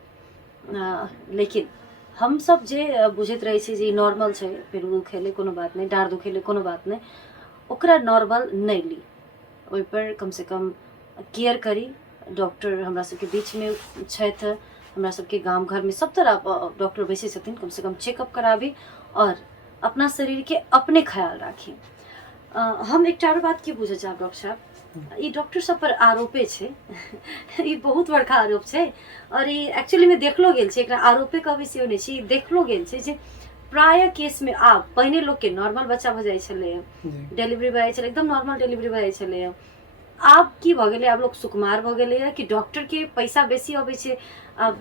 लेकिन हम सब जे बुझैत रहे छी जे नॉर्मल छै, पेट दुखेले कोनो बात नहीं, डाँड़ दुखेले कोनो बात नहीं, ओकरा नॉर्मल नहीं ली, ओहि पर कम से कम केयर करी। डॉक्टर हमरा सबके बीच में छथि, हमरा सबके गांव घर में सब तरह डॉक्टर बैसे छथिन, कम से कम चेकअप कराबी और अपना शरीर के अपने ख्याल राखी। हम एक और बात की बुझे चाहब डॉक्टर साहब, ई डॉक्टर सब पर आरोपे छै ई बहुत बड़का आरोप छै, और ई एक्चुअली में देखलो गेल छै, एकरा आरोपे कहबै सेहो नहीं छै, ई देखलो गेल छै जे प्राय केस में आब पहिने लोग के नॉर्मल बच्चा भ जाय छले, डिलीवरी भ जाय छले, एकदम नॉर्मल डिलीवरी भ जाय छले, आब की भ गेलै, आब लोग सुकुमार भ गेलै कि डॉक्टर के पैसा बेसी अबै छै। आब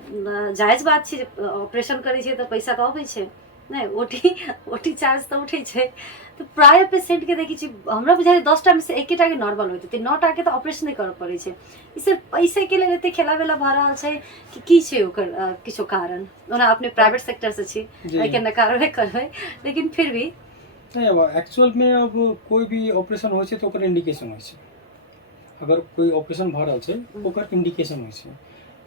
जायज बात छै, ऑपरेशन करै छै तऽ पैसा तऽ अबै छै नहीं, ओटी चार्ज तऽ उठै छै, तो प्राय पेशेंट के देखी छी हमरा बुझाय 10टा में से 1टा के नॉर्मल होते, 9टा के तो ऑपरेशन नहीं करऽ पड़े छै। ई सिर्फ पैसे के लिए एते खेला बेला भऽ रहल छै कि की छै ओकर किछो कारण? ओना अपने प्राइवेट सेक्टर से छी, एहि के नकारबे करबै, लेकिन फिर भी नहीं, अब एक्चुअल में अब कोई भी ऑपरेशन होइ छै तो ओकर इंडिकेशन होइ छै। अगर कोई ऑपरेशन भ रहल छै ओकर इंडिकेशन होइ छै,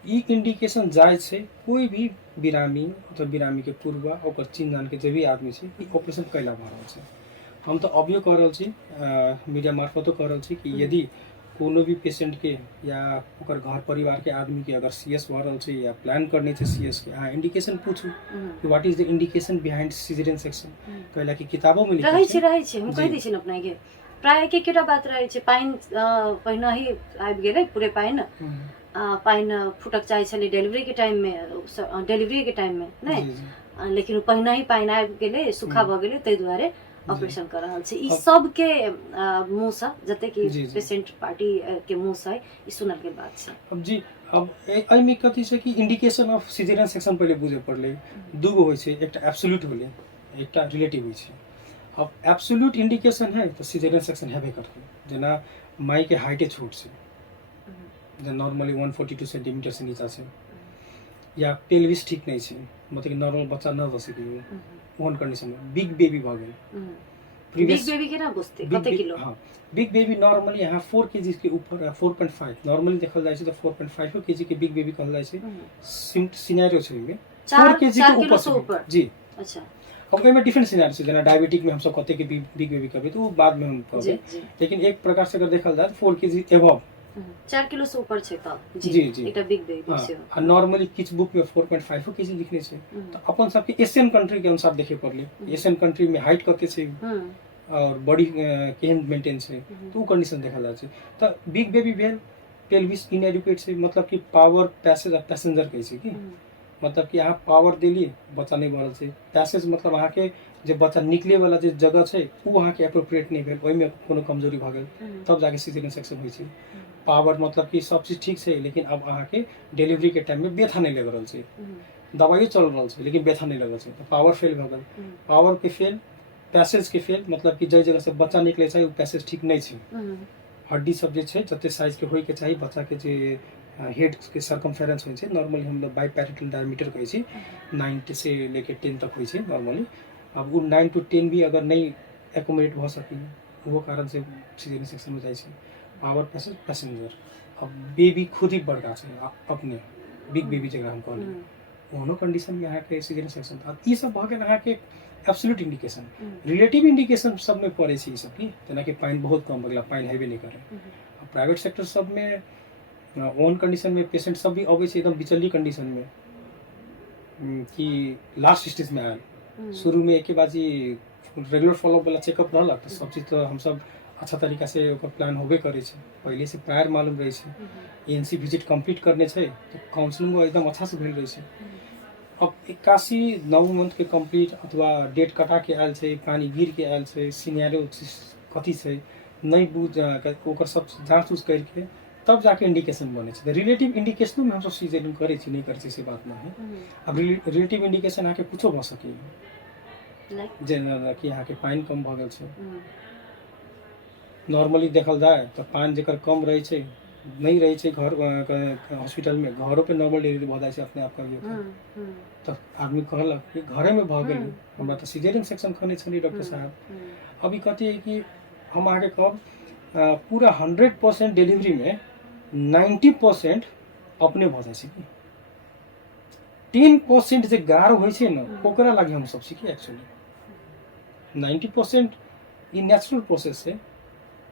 ई इंडिकेशन जायज छै, कोई भी बिरामी अथवा बिरामी के पूर्व ओकर चिन्ह जान के जे भी आदमी छै ई ऑपरेशन कैला भ रहल छै। हम तो अभियो कह रहल छी, मीडिया मार्फतो कह रहल छी कि यदि कोनो भी पेशेंट के या ओकर घर परिवार के आदमी के अगर सीएस भ रहल छै या प्लान करने छै सीएस के, अहाँ इंडिकेशन पूछू कि what is the indication behind caesarean section, कहला कि किताबों में रहै छै हम कहि दै छी अपना के प्राय के केटा बात रहै छै, पाइन पहिने ही आबि गेलै पूरे पाइन, पाइन फुटक चाहे छलै डिलीवरी के टाइम में नहीं, लेकिन पहिने ही पाइन आबि गेलै, सूखा भ गेलै, ताहि दुआरे ऑपरेशन कर रहल छै। ई सब के मुंह से जते कि पेशेंट पार्टी के मुंह से ई सुनल गेल बात छै। अब जी, अब एहि में कथी छै कि इंडिकेशन ऑफ सिजेरियन सेक्शन पहले बुझे पड़ले, दूगो होइ छै, एकटा एब्सोल्यूट होले, एकटा रिलेटिव होइ छै। अब एब्सोल्यूट इंडिकेशन है तो सिजेरियन सेक्शन हेबे करते, जेना माई के हाइटे छोट छै, जे नॉर्मली 142 सेंटीमीटर से नीचा छै, या पेल्विस ठीक नहीं छै, मतलब कि नॉर्मल बच्चा न भ सके, ओहन कंडीशन में बिग बेबी भ गेल। बिग बेबी के ना बुझते कते किलो? हाँ, बिग बेबी नॉर्मली यहाँ 4 केजी के ऊपर 4.5 नॉर्मली देखल जाय छै, तो 4.5 केजी के बिग बेबी कहल जाय छै। सिनेरियो छै में 4 केजी के ऊपर से जी। अच्छा, अब में डिफरेंट सिनेरियो छै, जेना डायबिटिक में हम सब कते के बिग बेबी कहबै तो बाद में हम कहबै, लेकिन एक प्रकार से अगर देखल जाय 4 केजी एबव 4 किलो से ऊपर छै त जी जी एकटा बिग बेबी छै। हां, नॉर्मली किछ बुक में 4.5 केजी लिखने छै, तो अपन सब के एशियन कंट्री के अनुसार देखे पड़ले, एशियन कंट्री में हाइट कते छै और बॉडी केहन मेंटेन छै, तो कंडीशन देखल जाय छै। तो बिग बेबी भेल, पेल्विस इनएडिक्वेट छै, मतलब कि पावर पैसेज ऑफ पैसेंजर कहै छै कि, मतलब कि अहाँ पावर देलिए बच्चा नहीं बढ़ल छै, पैसेज मतलब अहाँ के जे बच्चा निकले वाला जे जगह छै वो अहाँ के एप्रोप्रिएट नहीं भेल, ओहि में कोनो कमजोरी भ गेल, तब जाके सिजेरियन सेक्शन होइ छै। पावर मतलब कि सब चीज ठीक छै, लेकिन अब अहाँ के डिलीवरी के टाइम में व्यथा नहीं लग रहल छै, दवाई चल रहल छै लेकिन व्यथा नहीं लगल छै, तो पावर फेल भ गेल। पावर के फेल, पैसेज के फेल, मतलब कि जे जगह से बच्चा निकले छै वो पैसेज ठीक नहीं छै, हड्डी सब जे छै जते साइज के होय के चाहिए, बच्चा के जे हेड के सर्कमफेरेंस होइ छै, नॉर्मली हम बाइपैरेटल डायमीटर कहै छी, 9 से लेके 10 तक होइ छै नॉर्मली। अब वो 9 to 10 भी अगर नहीं एकोमोडेट भ सके, वो कारण से सिजेरियन सेक्शन हो जाय छै। पावर पैसेज पैसेंजर, अब बेबी खुद ही बड़का छै अपने, बिग बेबी जगह हम कहली, ओनो कंडीशन में अहाँ के सिजेरियन सेक्शन था। ई सब भ गेल अहाँ के एब्सोल्यूट इंडिकेशन। रिलेटिव इंडिकेशन सब में पड़े छै ई सब की, जेना कि पाइन बहुत कम भ गेला, पाइन हेबे नहीं करे। प्राइवेट सेक्टर सब में ओन कंडीशन में पेशेंट सब भी अबै छै एकदम बिचली कंडीशन में, कि लास्ट स्टेज में आयल, शुरू में एके बाजी रेगुलर फॉलोअप वाला चेकअप रहलक, तो सब चीज तो हम सब अच्छा तरीका से ओकर प्लान होबे करे छै, पहले से प्रायर मालूम रहे छै, एएनसी विजिट कंप्लीट करने छै, तो काउंसलिंग एकदम अच्छा से भेल रहे छै। अब 81 9 मंथ के कंप्लीट अथवा डेट कटा के आयल छै, पानी गिर के आयल छै, सिनेरियो कथी छै नहीं बुझ ओकर सब जांच उच करके तब जाके इंडिकेशन बने छै। रिलेटिव इंडिकेशनो में हम सब सिजेरियन करे छी, नहीं करे छी से बात नहीं है। अब रिलेटिव इंडिकेशन आके कुछो भ सके, जेना कि अहाँ के पाइन कम भ गेल छै, नॉर्मली देखल जाए तो पाइन जेकर कम रहे छै, नहीं रहे छै घर हॉस्पिटल में, घरों पे नॉर्मल डिलीवरी भ जाय छै अपने आप करियो, तो आदमी कहलक कि घरे में भ गेल, हमरा तो सिजेरियन सेक्शन कहने छली डॉक्टर साहब। अभी कथी है कि हम आगे कहब पूरा 100% डिलीवरी में 90% अपने भ जाइ छै कि 10% जे गाह्रो होइ छै न ओकरा लागि हम सब सीखी एक्चुअली 90% ई नेचुरल प्रोसेस है।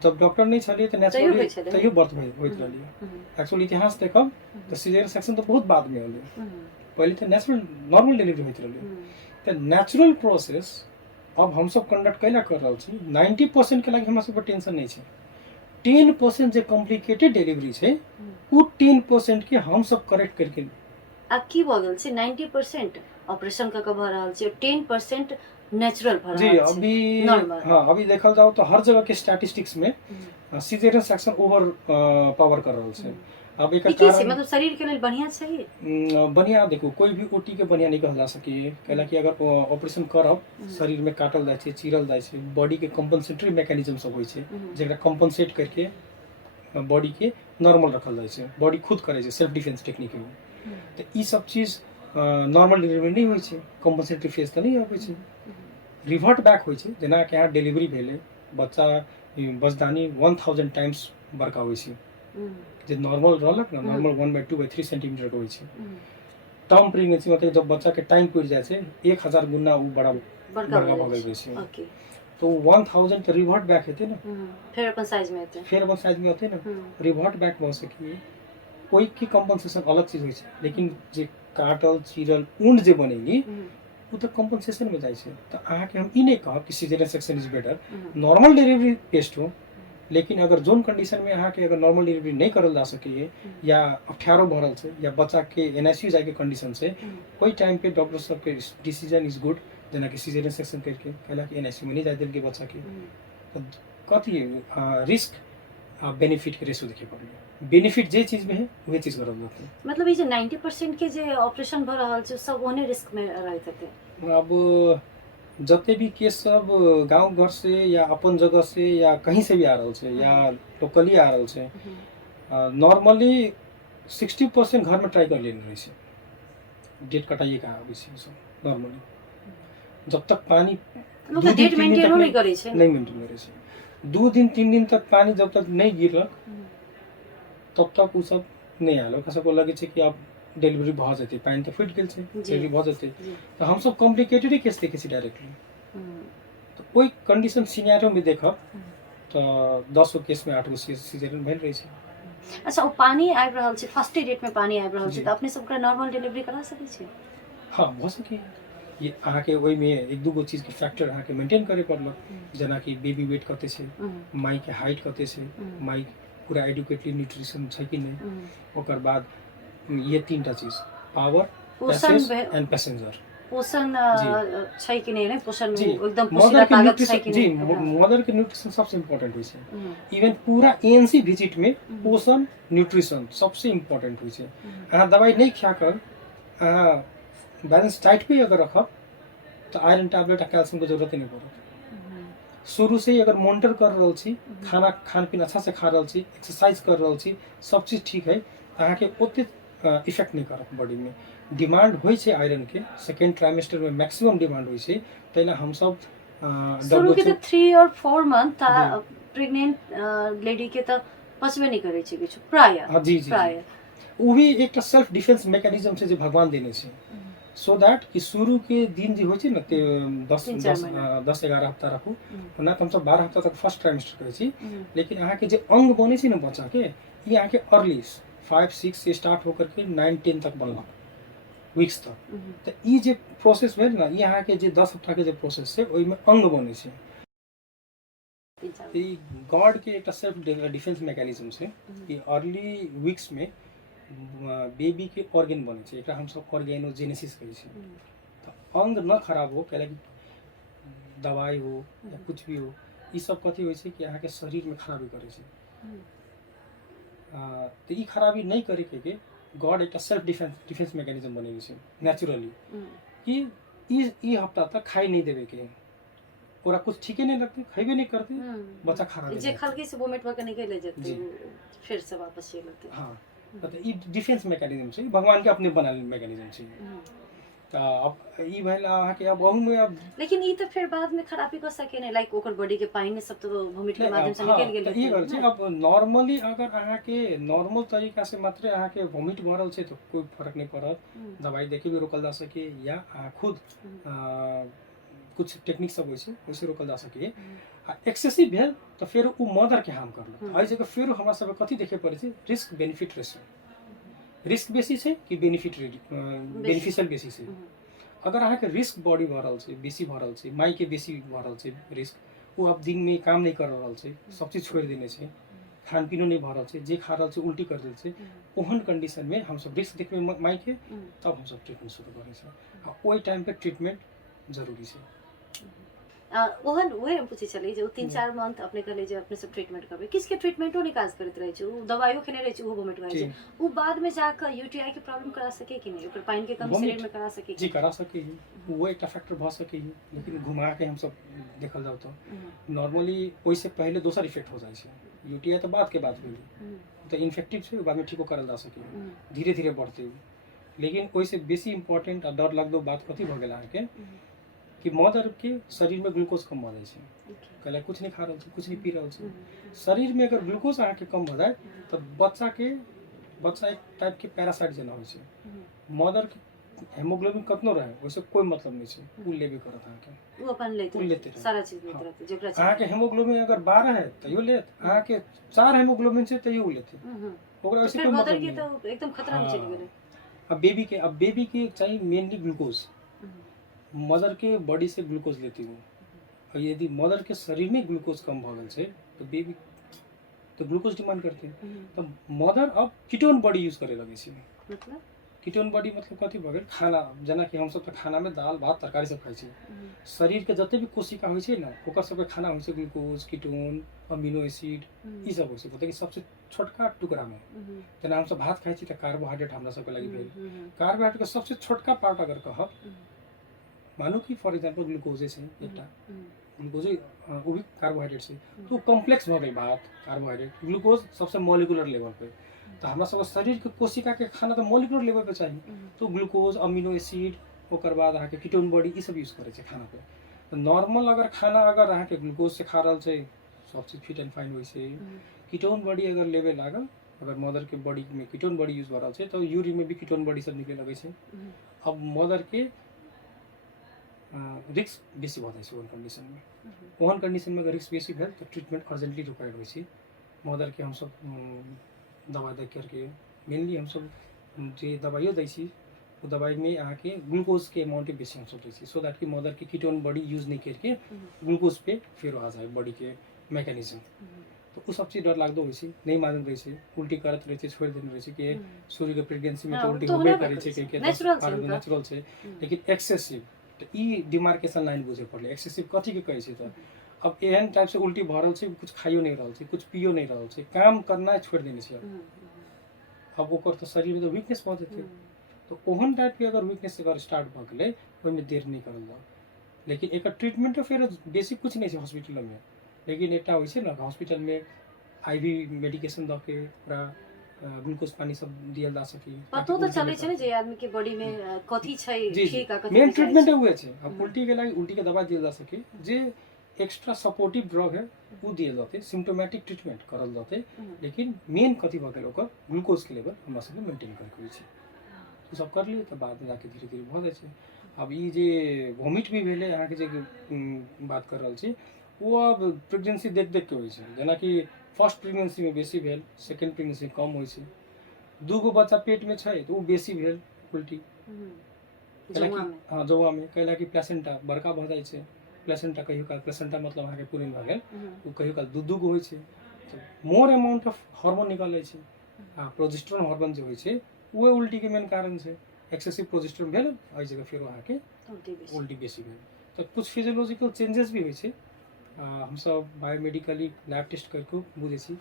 जब डॉक्टर नहीं छलिए तो नेचुरली तैयो बर्थ होइत रहलिए। एक्चुअली इतिहास देखब तो सीजर सेक्शन तो बहुत बाद में होले, पहले तो नेचुरल नॉर्मल डिलीवरी होइत रहलिए। तो नेचुरल प्रोसेस अब हम सब कंडक्ट कैला कर रहल छी। 90% के लागि हमरा सब पर टेंशन नहीं है। 10% जे कॉम्प्लिकेटेड डिलीवरी है उ 10% के हम सब करेक्ट करके अब की भ गेल छै 90% ऑपरेशन क भ रहल छै, 10% नेचुरल भ जी। रहल छै अभी नॉर्मल। हाँ, अभी देखल जाओ तो हर जगह के स्टैटिस्टिक्स में सीजर सेक्शन ओवर पावर कर रहल छै। अब एक कारण मतलब शरीर के लिए बढ़िया छै, बढ़िया देखो कोई भी ओटी के बढ़िया नहीं कहल जा सके। कैला कि अगर ऑपरेशन करब शरीर में काटल जाय छै, चीरल जाय छै, बॉडी के कंपनसेटरी मैकेनिज्म सब होय छै जेकरा कंपनसेट करके बॉडी के नॉर्मल रखल जाय छै। बॉडी खुद करे छै सेल्फ डिफेंस टेक्निक में। तो ई सब चीज नॉर्मल डिलीवरी नहीं होय छै, कंपनसेटरी फेज त नहीं आबै छै। रिवर्ट बैक होय छै। जेना कि यहाँ डिलीवरी भेले बच्चा बचदानी 1000 टाइम्स बड़का होय छै। जे नॉर्मल रहलक ना, नॉर्मल 1/2/3 सेंटीमीटर के होय छै। टर्म प्रेगनेंसी मतलब जब बच्चा के टाइम पूर जाय छै 1000 गुना उ बड़ा भ गेल छै। ओके। तो 1000 तो रिवर्ट बैक हेते ना, फिर अपन साइज में होते, फिर अपन साइज में होते ना, रिवर्ट बैक भ सकी। कोई की कंपनसेशन अलग चीज होय छै, लेकिन जे काटल चीरल ऊंड जे बनेगी वो तो कंपनसेशन में जाय छै। तो अहाँ के हम ई नहीं कहब कि caesarean section is better, normal delivery best हो। लेकिन अगर जोन कंडीशन में अहाँ के अगर नॉर्मल डिलीवरी नहीं करल जा सके या 18 भरल से या बच्चा के एनआईसीयू जाए के कंडीशन से कोई टाइम पे डॉक्टर सब के डिसीजन इज गुड। जेना कि सिजेरियन सेक्शन करके कहला कि एनआईसीयू में नहीं जाए देल के बच्चा के कथी रिस्क आ बेनिफिट के रेशो देखे पड़े। बेनिफिट जे चीज में है वही चीज करल जाते। मतलब ये जो 90% के जे ऑपरेशन भ रहल छै सब ओने रिस्क में रहते थे। अब जते भी केस सब गांव घर से या अपन जगह से या कहीं से भी आ रहल छै या लोकली आ रहल छै, नॉर्मली 60% घर में ट्राई कर लेने रहे छै। डेट कटाइए का आबै छै सब नॉर्मली। जब तक पानी मतलब डेट मेंटेन नहीं करे छै, नहीं मेंटेन करे छै। 2 दिन 3 दिन तक पानी जब तक नहीं गिरल तब तक उ सब नहीं आलो। सबको लगे छै कि अब डिलीवरी भ जेते, पानी तो फुट गेल छै, डिलीवरी भ जेते। तो हम सब कॉम्प्लिकेटेड केस देखे छी डायरेक्टली। तो कोई कंडीशन सिनेरियो में देखब तो 10 केस में 8 गो सिजेरियन भेल रही छै। अच्छा, वो पानी आबि रहल छै, फर्स्ट डेट में पानी आबि रहल छै त अपने सब नॉर्मल डिलीवरी करा सकै छी? हाँ भ सके। ये अहाँ के ओइ में एक दू गो चीज के फैक्टर अहाँ के मेंटेन करे पड़लक। जेना कि बेबी वेट कते छै, माई के हाइट कते छै, माई पूरा एडुकेटली न्यूट्रिशन छै कि नहीं, ओकर बाद ये तीनटा चीज पावर, पैसेज एंड पैसेंजर। पोषण छै कि नहीं, पोषण जी एकदम मदर पोषण के ताकत छै न्यूट्रिशन कि जी नहीं? मदर के न्यूट्रिशन सबसे इम्पोर्टेंट होय छै। इवन पूरा एएनसी विजिट में पोषण न्यूट्रिशन सबसे इम्पोर्टेंट होय छै। अहाँ दवाई नहीं खा कर अहाँ बैलेंस डाइट पे अगर रखब तो आयरन टैबलेट आ कैल्शियम के जरूरत ही नहीं पड़त। शुरू से ही अगर मॉनिटर कर रहल छी, खाना खान पीन अच्छा से खा रहल छी, एक्सरसाइज कर रहल छी, सब चीज ठीक है, अहाँ के ओते इफेक्ट नहीं करत बॉडी में। डिमांड होय छै आयरन के सेकेंड ट्राइमेस्टर में मैक्सिमम डिमांड होय छै। तैला हम सब शुरू के तो 3 और 4 मंथ प्रेग्नेंट लेडी के तो पचबे नहीं करे छै किछु प्राय। हाँ जी जी, प्राय वो भी एक सेल्फ डिफेंस मैकेनिज्म से जो भगवान देने छै। सो दैट कि शुरू के दिन जो होय छै न 10-11 हफ्ता रखू, ना तो हम सब 12 हफ्ता तक फर्स्ट ट्राइमेस्टर करे छी। लेकिन अहाँ के जे अंग बने छै न बच्चा के, ये अहाँ के अर्ली 5-6 से स्टार्ट होकर के 9-10 तक बनलक वीक्स तक। तो ई जे प्रोसेस भेल ना, ये अहाँ के जे 10 हफ्ता के जे प्रोसेस छै ओइ में अंग बने छै। ई गॉड के एक सेल्फ डिफेंस मैकेनिज्म छै कि अर्ली वीक्स में बेबी के ऑर्गन बने छै। एकरा हम सब ऑर्गेनोजेनेसिस कहै छै। तो अंग न खराब हो, कैला कि दवाई हो या कुछ भी हो, ई सब कथी होय छै कि अहाँ के शरीर में खराबी करे छै। तो ई खराबी नहीं करे के गॉड एक सेल्फ डिफेंस मैकेनिज्म बनेने छै नेचुरली कि ई हफ्ता तक खाई नहीं देवे के, ओरा कुछ ठीके नहीं लगते, खाइबे नहीं करते, बच्चा खा रहा जे खलकी से वोमिट होके निकल जेते, फिर से वापस ये लेते। हाँ, तो ई डिफेंस मैकेनिज्म छै, भगवान के अपने बनाल मैकेनिज्म छै। त अब ई भेल अहाँके अब अहू में अब लेकिन ई तो फिर बाद में खराबी कर सके नहीं, लाइक ओकर बॉडी के पानी सब तो वोमिट के माध्यम से निकल गेल त ई गल छै अब नॉर्मली अगर अहाँके नॉर्मल तरीका से मात्रै अहाँके वोमिट भ रहल छै त कोई फर्क नहीं पड़त, दवाई देके भी रोकल जा सके या अहाँ खुद कुछ टेक्निक सब होइ छै ओइसे रोकल जा सके। आ एक्सेसिव भेल त फेर उ मदर के हार्म करलक। एहि जगह फेर हमरा सब कथि देखे पड़ै छै, रिस्क बेनिफिट रेशियो, रिस्क बेसी छै कि बेनिफिट बेनिफिशियल बेसी छै। अगर अहाँके रिस्क बॉडी भ रहल छै, बेसी भ रहल छै, माई के बेसी भ रहल छै रिस्क, वो अब दिन में काम नहीं कर रहल छै, सब चीज छोड़ देने छै, खान पीनो नहीं भ रहल छै, जे खा रहल छै उल्टी कर देल छै, ओहन कंडीशन में हम सब रिस्क देखबे माई के, तब हम सब ट्रीटमेंट शुरू करै छै। आ ओहि टाइम पे ट्रीटमेंट जरूरी छै। ओहन वही हम पूछे चली जो 3-4 मंथ अपने कहले जे अपने सब ट्रीटमेंट करबे, किसके ट्रीटमेंटो नहीं काज करत रहे छै, उ दवाइयो खेने रहे छै, उ वोमिट भए छै, उ बाद में जाकर यूटीआई के प्रॉब्लम करा सके कि नहीं, ओकर पानी के कमी शरीर में करा सके जी करा सके ही, वो एक फैक्टर भ सके ही। लेकिन घुमा के हम सब देखल जाओ तो नॉर्मली ओइ से पहले दोसर इफेक्ट हो जाए छै, यूटीआई तो बाद के बात भेल तो इन्फेक्टिव छै, बाद में ठीको करल जा सके, धीरे धीरे बढ़ते। लेकिन ओइ से बेसी इंपॉर्टेंट और डर लगदो बात कथि भ गेल अहाँके कि मदर के शरीर में ग्लूकोज कम भ जाए छै, कहला कुछ नहीं खा रहल छै, कुछ नहीं पी रहल छै, शरीर में अगर ग्लूकोज अहाँके कम भ जाए तो बच्चा एक टाइप के पैरासाइट जना होइ छै। मदर के हेमोग्लोबिन कतनो रहे वैसे कोई मतलब नहीं छै, उ लेबे करत अहाँके, उ अपन लेते सारा चीज लेते रहते जेकरा अहाँके हेमोग्लोबिन अगर 12 है तैयो लेत, अहाँके 4 हेमोग्लोबिन छै तैयो लेते, ओकरा वैसे कोई मतलब नहीं। मदर के तो एकदम खतरा में चली गेलै। अब बेबी के चाहिए मेनली ग्लूकोज, मदर के बॉडी से ग्लूकोज लेती हूँ। और यदि मदर के शरीर में ग्लूकोज कम भ गेल छै तो बेबी तो ग्लूकोज डिमांड करते हैं, तो मदर अब कीटोन बॉडी यूज करे लगे छै। मतलब कीटोन बॉडी मतलब कथि भ गेल, खाना जना कि हम सब त खाना में दाल भात तरकारी सब खाइ छी, शरीर के जते भी कोशिका होइ छै न ओकर सब के खाना होइ छै ग्लूकोज, कीटोन, अमीनो एसिड, ई सब होइ छै। मतलब कि सबसे छोटका टुकड़ा में जना हम सब भात खाइ छी त कार्बोहाइड्रेट हमरा सब के लागि भेल, कार्बोहाइड्रेट के सबसे छोटका पार्ट अगर कहब, मानो कि फॉर एग्जांपल ग्लूकोज छै एकटा, ग्लूकोज वो भी कार्बोहाइड्रेट से तो कॉम्प्लेक्स भ गेल बात कार्बोहाइड्रेट, ग्लूकोज सबसे मॉलिक्यूलर लेवल पे, तो हमरा सब शरीर के कोशिका के खाना तो मॉलिक्यूलर लेवल पे चाहिए, तो ग्लूकोज, अमीनो एसिड, ओकर बाद अहाँके कीटोन बॉडी ई सब यूज करे छै खाना पे। तो नॉर्मल अगर खाना अगर अहाँके ग्लूकोज से खा रहल छै सब चीज फिट एंड फाइन होइ छै। कीटोन बॉडी अगर लेवे लागल, अगर मदर के बॉडी में कीटोन बॉडी यूज भ रहल छै तो यूरिन में भी कीटोन बॉडी सब निकले लगे छै। अब मदर के रिस्क बेसी भ जाइ छै ओहन कंडीशन में, ओहन कंडीशन में अगर रिस्क बेसी भेल तो ट्रीटमेंट अर्जेंटली रिक्वायर्ड होइ छै। मदर के हम सब दवाई दे करके मेनली हम सब जे दवाइयो दै छी वो दवाई में अहाँके ग्लूकोज के अमाउंट बेसी हम सब दै छी, सो दैट कि मदर के कीटोन बॉडी यूज नहीं करके ग्लूकोज पे फिर आ जाए बॉडी के मैकेनिज्म। तो वो सब चीज डर लागदो होइ छै, नहीं मालूम रहे छै, उल्टी करत रहे छै, छोड़ देने रहे छै कि सूर्य के प्रेगनेंसी में तो उल्टी होबे करे छै कि नेचुरल छै। लेकिन एक्सेसिव तो ई डिमार्केशन लाइन बुझे पड़ले, एक्सेसिव कथी के कहै छै। तो अब एहन टाइप से उल्टी भ रहल छै, कुछ खाइयो नहीं रहल छै, कुछ पियो नहीं रहल छै, काम करना छोड़ देने छै, अब ओकर तो शरीर में तो वीकनेस भ जेतै। तो ओहन टाइप के अगर वीकनेस अगर स्टार्ट भ गेलै ओहि में देर नहीं करल जाओ। लेकिन एक ट्रीटमेंट फिर बेसिक कुछ नहीं छै हॉस्पिटल में, लेकिन एकटा होइ छै ना हॉस्पिटल में आईवी मेडिकेशन द के पूरा ग्लूकोज पानी सब दियल जा सके, पतो तो चले छै जे आदमी के बॉडी में कथि छै ठीक आ कथि मेन ट्रीटमेंट हुए छै। अब उल्टी के लागि उल्टी के दवाई दियल जा सके, जे एक्स्ट्रा सपोर्टिव ड्रग है वो दियल जाते, सिम्टोमेटिक ट्रीटमेंट करल जाते। लेकिन मेन कथि भ गेल ओकर ग्लूकोज के लेवल हमरा सबके मेंटेन करके होइ छै, तो सब कर लिए तो बाद में जाके धीरे धीरे भ जाइ छै। अब ई जे वोमिट भी भेले अहाँके जे बात कर रहल छी वो अब प्रेगनेंसी देख देख के होइ छै, जेना कि फर्स्ट प्रेगनेंसी में बेसी भेल, सेकेंड प्रेगनेंसी कम होइ छै, दूगो बच्चा पेट में छै तो वो बेसी भेल उल्टी जौआ में, कैला कि प्लेसेंटा बड़का भ जाइ छै, प्लेसेंटा कहियो काल प्लेसेंटा मतलब अहाँके पूर्ण भ गेल, वो कहियो काल दू गो होइ छै, तो मोर अमाउंट ऑफ हार्मोन निकलै छै। आ प्रोजेस्टेरोन हार्मोन जो होइ छै वो उल्टी के मेन कारण छै, एक्सेसिव प्रोजेस्टेरोन भेल एहि जगह फेर अहाँके उल्टी बेसी भेल। तो कुछ फिजियोलॉजिकल चेंजेस भी होइ छै, हम सब बायोमेडिकली लैब टेस्ट करके बुझे छी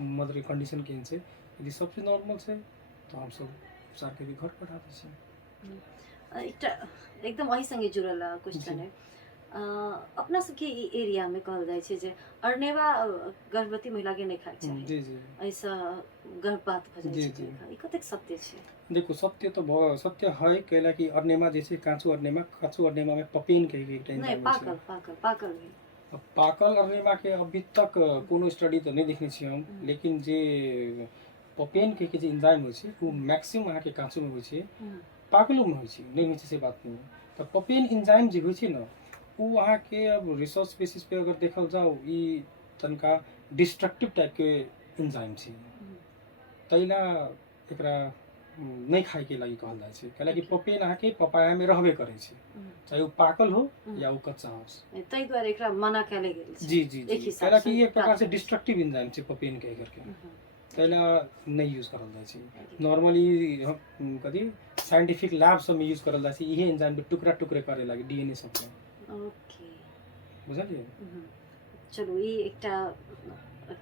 मदर के कंडीशन केहन छै, यदि सबसे नॉर्मल छै तो हम सब उपचार के घर पठा दै छी। एकटा एकदम वही संगे जुड़ल क्वेश्चन है, अपना सबके ई एरिया में कहल जाइ छै जे अरनेवा गर्भवती महिला के नहीं खाय चाही, जी जी ऐसा गर्भपात भ जाइ जी छै जी तनिका। ई कतेक सत्य छै? देखो सत्य तो सत्य है कैला कि अरनेमा जैसे काँचो अरनेमा में पपेन कह के एकटा नहीं, एंजाइम छै। पाकल भी। अब पाकल अरनेमा के अभी तक कोनो स्टडी तो नहीं देखने छी हम, लेकिन जे पपेन कह के जे एंजाइम होइ छै वो मैक्सिमम अहाँ के काँचो में होइ छै, पाकलो में होइ छै, नहीं होइ छै से बात नहीं। तो पपेन एंजाइम जे होइ छै ना वो अहाँ के अब रिसर्च बेसिस पे अगर देखल जाओ ई तनका डिस्ट्रक्टिव टाइप के एंजाइम छै, तैला एकरा नहीं खाए के लागि कहल जाइ छै, कैला कि पपेन अहाँ के पपाया में रहबे करे छै, चाहे वो पाकल हो या वो कच्चा हो। तै द्वारा एकरा मना कैले गेल छै। जी जी एक जी हिसाब कैला से कि ये एक प्रकार से प्राथमिक। डिस्ट्रक्टिव एंजाइम छै पपेन कह करके, तैला नहीं यूज करल जाइ छै। नॉर्मली हम कथी साइंटिफिक लैब सब में यूज करल जाइ छै इहे एंजाइम के टुकड़ा टुकड़े करे लागि डीएनए सब के, ओके। बुझलिए। चलू ई एकटा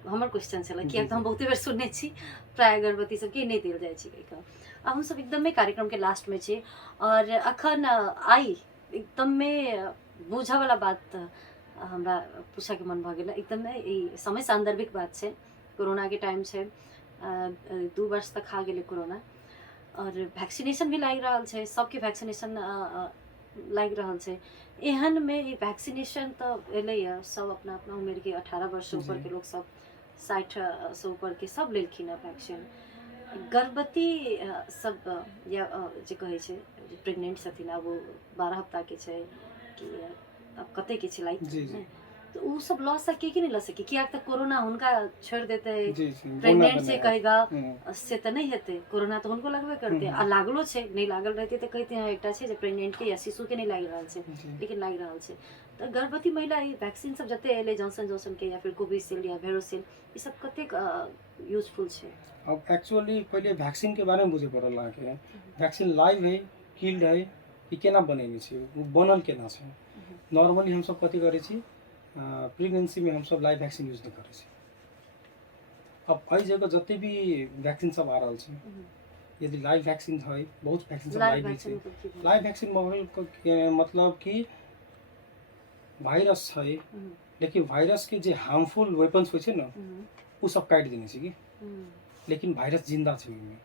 हमर क्वेश्चन छलै, किया हम बहुते बेर सुनने छी प्राय गर्भवती सबके नहीं देल जाइ छै कहिके। अब हम सब एकदमै कार्यक्रम के लास्ट में छी और अखन आई एकदमै बुझऽ वाला बात हमरा पूछे के मन भ गेल। एकदमै ई समय सान्दर्भिक बात छै, कोरोना के टाइम छै, 2 वर्ष तक खा गेलै कोरोना और वैक्सीनेशन भी लागि रहल छै, सबके वैक्सीनेशन लागि रहल छै। एहन में ई वैक्सीनेशन तो एलैया, सब अपना अपना उम्र के 18 वर्ष से ऊपर के लोग सब 60 से ऊपर के सब लेलखिन है वैक्सीन। गर्भवती सब या जे कहै छै प्रेग्नेंट छथिन, अब वो 12 हफ्ता के छै कि अब कते के छै लाइक, जी जी तो उ सब लऽ सके कि नहीं लऽ सके? किया तक कोरोना हुनका छोड़ देते, जी जी प्रेग्नेंट से कहेगा हम्म, से तो नहीं हेते, कोरोना तो हुनको लगबे करते। आ लागलो छै, नहीं लागल रहते तो कहते हैं एकटा छै जे प्रेग्नेंट के या शिशु के नहीं लागि रहल छै, जी। लेकिन लागि रहल छै। तो गर्भवती महिला ई वैक्सीन सब जते एले जॉनसन के या फिर कोविशील्ड या वेरोसिल, ई सब कतेक यूजफुल छै? अब एक्चुअली पहले वैक्सीन के बारे में बुझे पड़ल अहाँ के। वैक्सीन लाइव है, किल्ड है, ई केना बनेने छै, वो बनल केना छै। नॉर्मली हम सब कथी करै छी, प्रेगनेंसी में हम सब लाइव वैक्सीन यूज नहीं करै छी। अब एहि जगह जते भी वैक्सीन सब आ रहल छै, यदि लाइव वैक्सीन है, बहुत वैक्सीन सब लाइव भी छै। लाइव वैक्सीन मतलब कि वायरस है, लेकिन वायरस के जे हार्मफुल वेपन्स होइ छै ना वो सब काट देने छै कि, लेकिन वायरस जिंदा छै, ओहिमे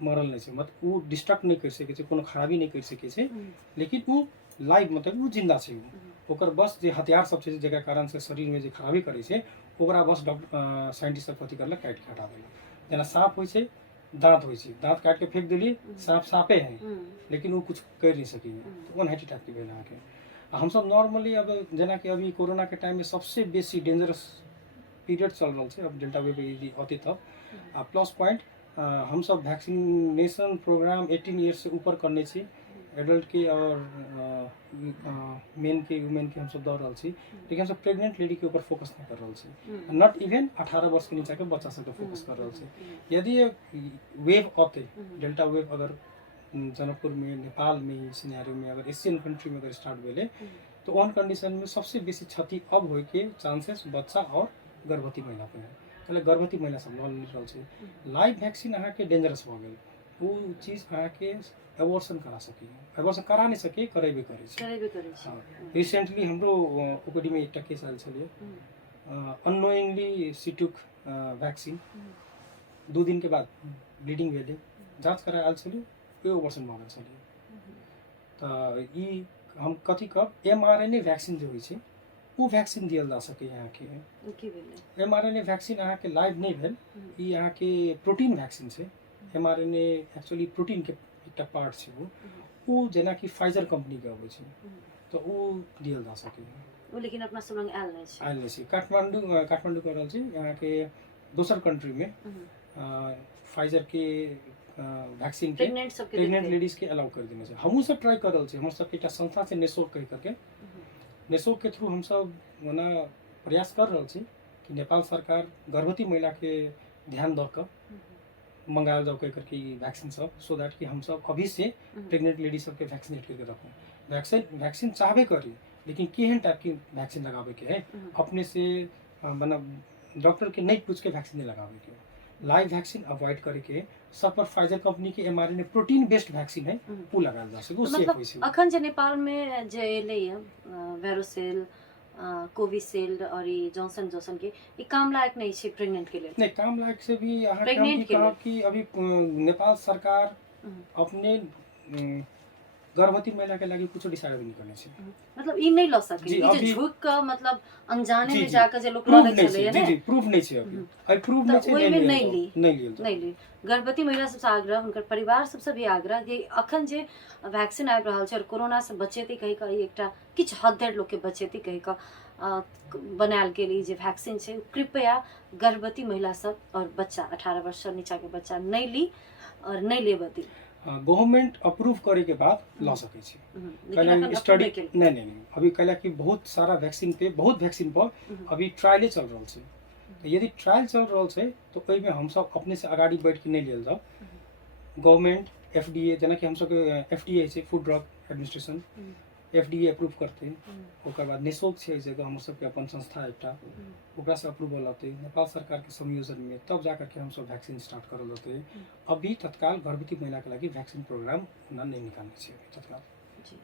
मरल नहीं छै, मतलब वो डिस्ट्रक्ट नहीं कर सके छै, कोनो खराबी नहीं कर सके छै, लेकिन वो लाइव मतलब वो जिंदा छै। ओकर बस जे हथियार सब छै जेकरा कारण से शरीर में जे खराबी करे छै ओकरा बस डॉक्टर साइंटिस्ट सब कथी करलक, काट के हटा देलक। जेना सांप होइ छै, दांत होइ छै, दांत काट के फेंक देली, सांप सांपे है, लेकिन वो कुछ कर नहीं सकी, तो वन हाइटी टाइप के भेल अहाँके। हम सब नॉर्मली अब जेना कि अभी कोरोना के टाइम में सबसे बेसी डेंजरस पीरियड चल रहा है, अब डेल्टा वेव यदि अति तब आ प्लस पॉइंट हम सब वैक्सीनेशन प्रोग्राम 18 ईयर से ऊपर करने छी, एडल्ट के और मेन के वुमेन के हम सब दऽ रहल छी, लेकिन हम सब प्रेग्नेंट लेडी के ऊपर फोकस नहीं कर रहल छी, नॉट इवन 18 वर्ष के नीचा के बच्चा सब के फोकस कर रहल छी। यदि वेव अते डेल्टा वेव अगर जनकपुर में, नेपाल में, सिनेरियो में अगर एशियन कंट्री में अगर स्टार्ट भेले, तो ओन कंडीशन में सबसे बेसी क्षति अब होय के चांसेस बच्चा और गर्भवती महिला पे है, पहले गर्भवती महिला सब लऽ रहल छै। लाइव वैक्सीन अहाँ के डेंजरस भऽ गेल, वो चीज अहाँ के एबॉर्शन करा सकी, एबॉर्शन करा नहीं सके, करेबे करे छै। रिसेंटली हमरो ओपीडी में एकटा केस आयल छलिए, अननोइंगली सी टुक वैक्सीन, 2 दिन के बाद ब्लीडिंग भेले, जांच करा आयल छलिए, एबॉर्शन भऽ गेल छलिए। तऽ ई हम कथी कहब, mRNA वैक्सीन जो होइ छै वो वैक्सीन दियल जा सके यहाँ के। mRNA वैक्सीन अहाँ के लाइव नहीं भेल, ई अहाँ के प्रोटीन वैक्सीन छै। mRNA एक्चुअली प्रोटीन के एकटा पार्ट छै, वो जेना कि फाइजर कंपनी के अबै छै, तो वो दियल जा सके। वो लेकिन अपना सब लग आयल नहीं छै। काठमांडू कह रहल छी यहाँ के दोसर कंट्री में फाइजर के वैक्सीन के प्रेग्नेंट लेडीज के अलाउ कर देने छै। हमहूँ सब ट्राई कर रहल छी, हमर सबके एकटा संस्था छै नेसोक कहि करके, नेसोक के थ्रू हम सब मने प्रयास कर रहल छी कि नेपाल सरकार गर्भवती महिला के ध्यान दऽ कऽ मंगायल जाओ कह करके वैक्सीन सब, सो दैट कि हम सब अभी से प्रेग्नेंट लेडी सबके वैक्सीनेट करके रखूँ। वैक्सीन चाहबे करी, लेकिन केहन टाइप की वैक्सीन लगावे के है, अपने से मतलब डॉक्टर के नहीं पूछ के वैक्सीन नहीं लगावे के, लाइव वैक्सीन अवॉइड करके सब पर फाइजर कंपनी के mRNA प्रोटीन बेस्ड वैक्सीन है वो लगाल जा सके, वो सेफ मतलब होइ छै। अखन जे नेपाल में जे एलैए वेरोसेल कोविशील्ड और ई जॉनसन जॉनसन के ई काम लायक नहीं छै प्रेग्नेंट के लिए। नहीं, काम लायक से भी अहाँ के हम प्रेग्नेंट ई के कहब लिए कि अभी नेपाल सरकार अपने गर्भवती महिला के लागि कुछ डिसाइड भी नहीं करने छै। मतलब ई नहीं ल सके जी, ई जे अभी- झुक के मतलब अनजाने जी, में जी। जाके जे लोग प्रूफ लड़े नहीं चले छै, है जी ना जी प्रूफ नहीं छै अभी, अभी प्रूफ नहीं छै, ओहि में नहीं जाओ, ली नहीं लियल जाओ। नहीं ली गर्भवती महिला सबसे आग्रह हुनकर परिवार सबसे भी आग्रह कि अखन जे वैक्सीन आबि रहल छै और कोरोना से बचेती कहि कऽ ई एकटा किछु हद धरि लोग के बचेती कहि कऽ बनायल गेल ई जे वैक्सीन छै कृपया गर्भवती महिला सब और बच्चा 18 वर्ष से नीचा के बच्चा नहीं ली और नहीं लेबऽ दी। गवर्नमेंट अप्रूव करे के बाद ला सके छै। लेकिन कहला अखन स्टडी approve नहीं नहीं नहीं अभी कहला कि बहुत सारा वैक्सीन पे बहुत वैक्सीन पर अभी ट्रायले चल रहल छै। तो यदि ट्रायल चल रहल छै तो ओहि में हम सब अपने से अगाड़ी बैठ के नहीं लेल जाओ। गवर्नमेंट FDA जेना कि हम सब के FDA छै, food drug administration, FDA approve करते, ओकर बाद निशोक छै जगह हम सब के अपन संस्था एकटा ओकरा से अप्रूवल आते, नेपाल सरकार के संयोजन में तब जाकर के हम सब वैक्सीन स्टार्ट करल होते। अभी तत्काल गर्भवती महिला के लागि वैक्सीन प्रोग्राम ना नहीं निकालने छै अभी तत्काल। जी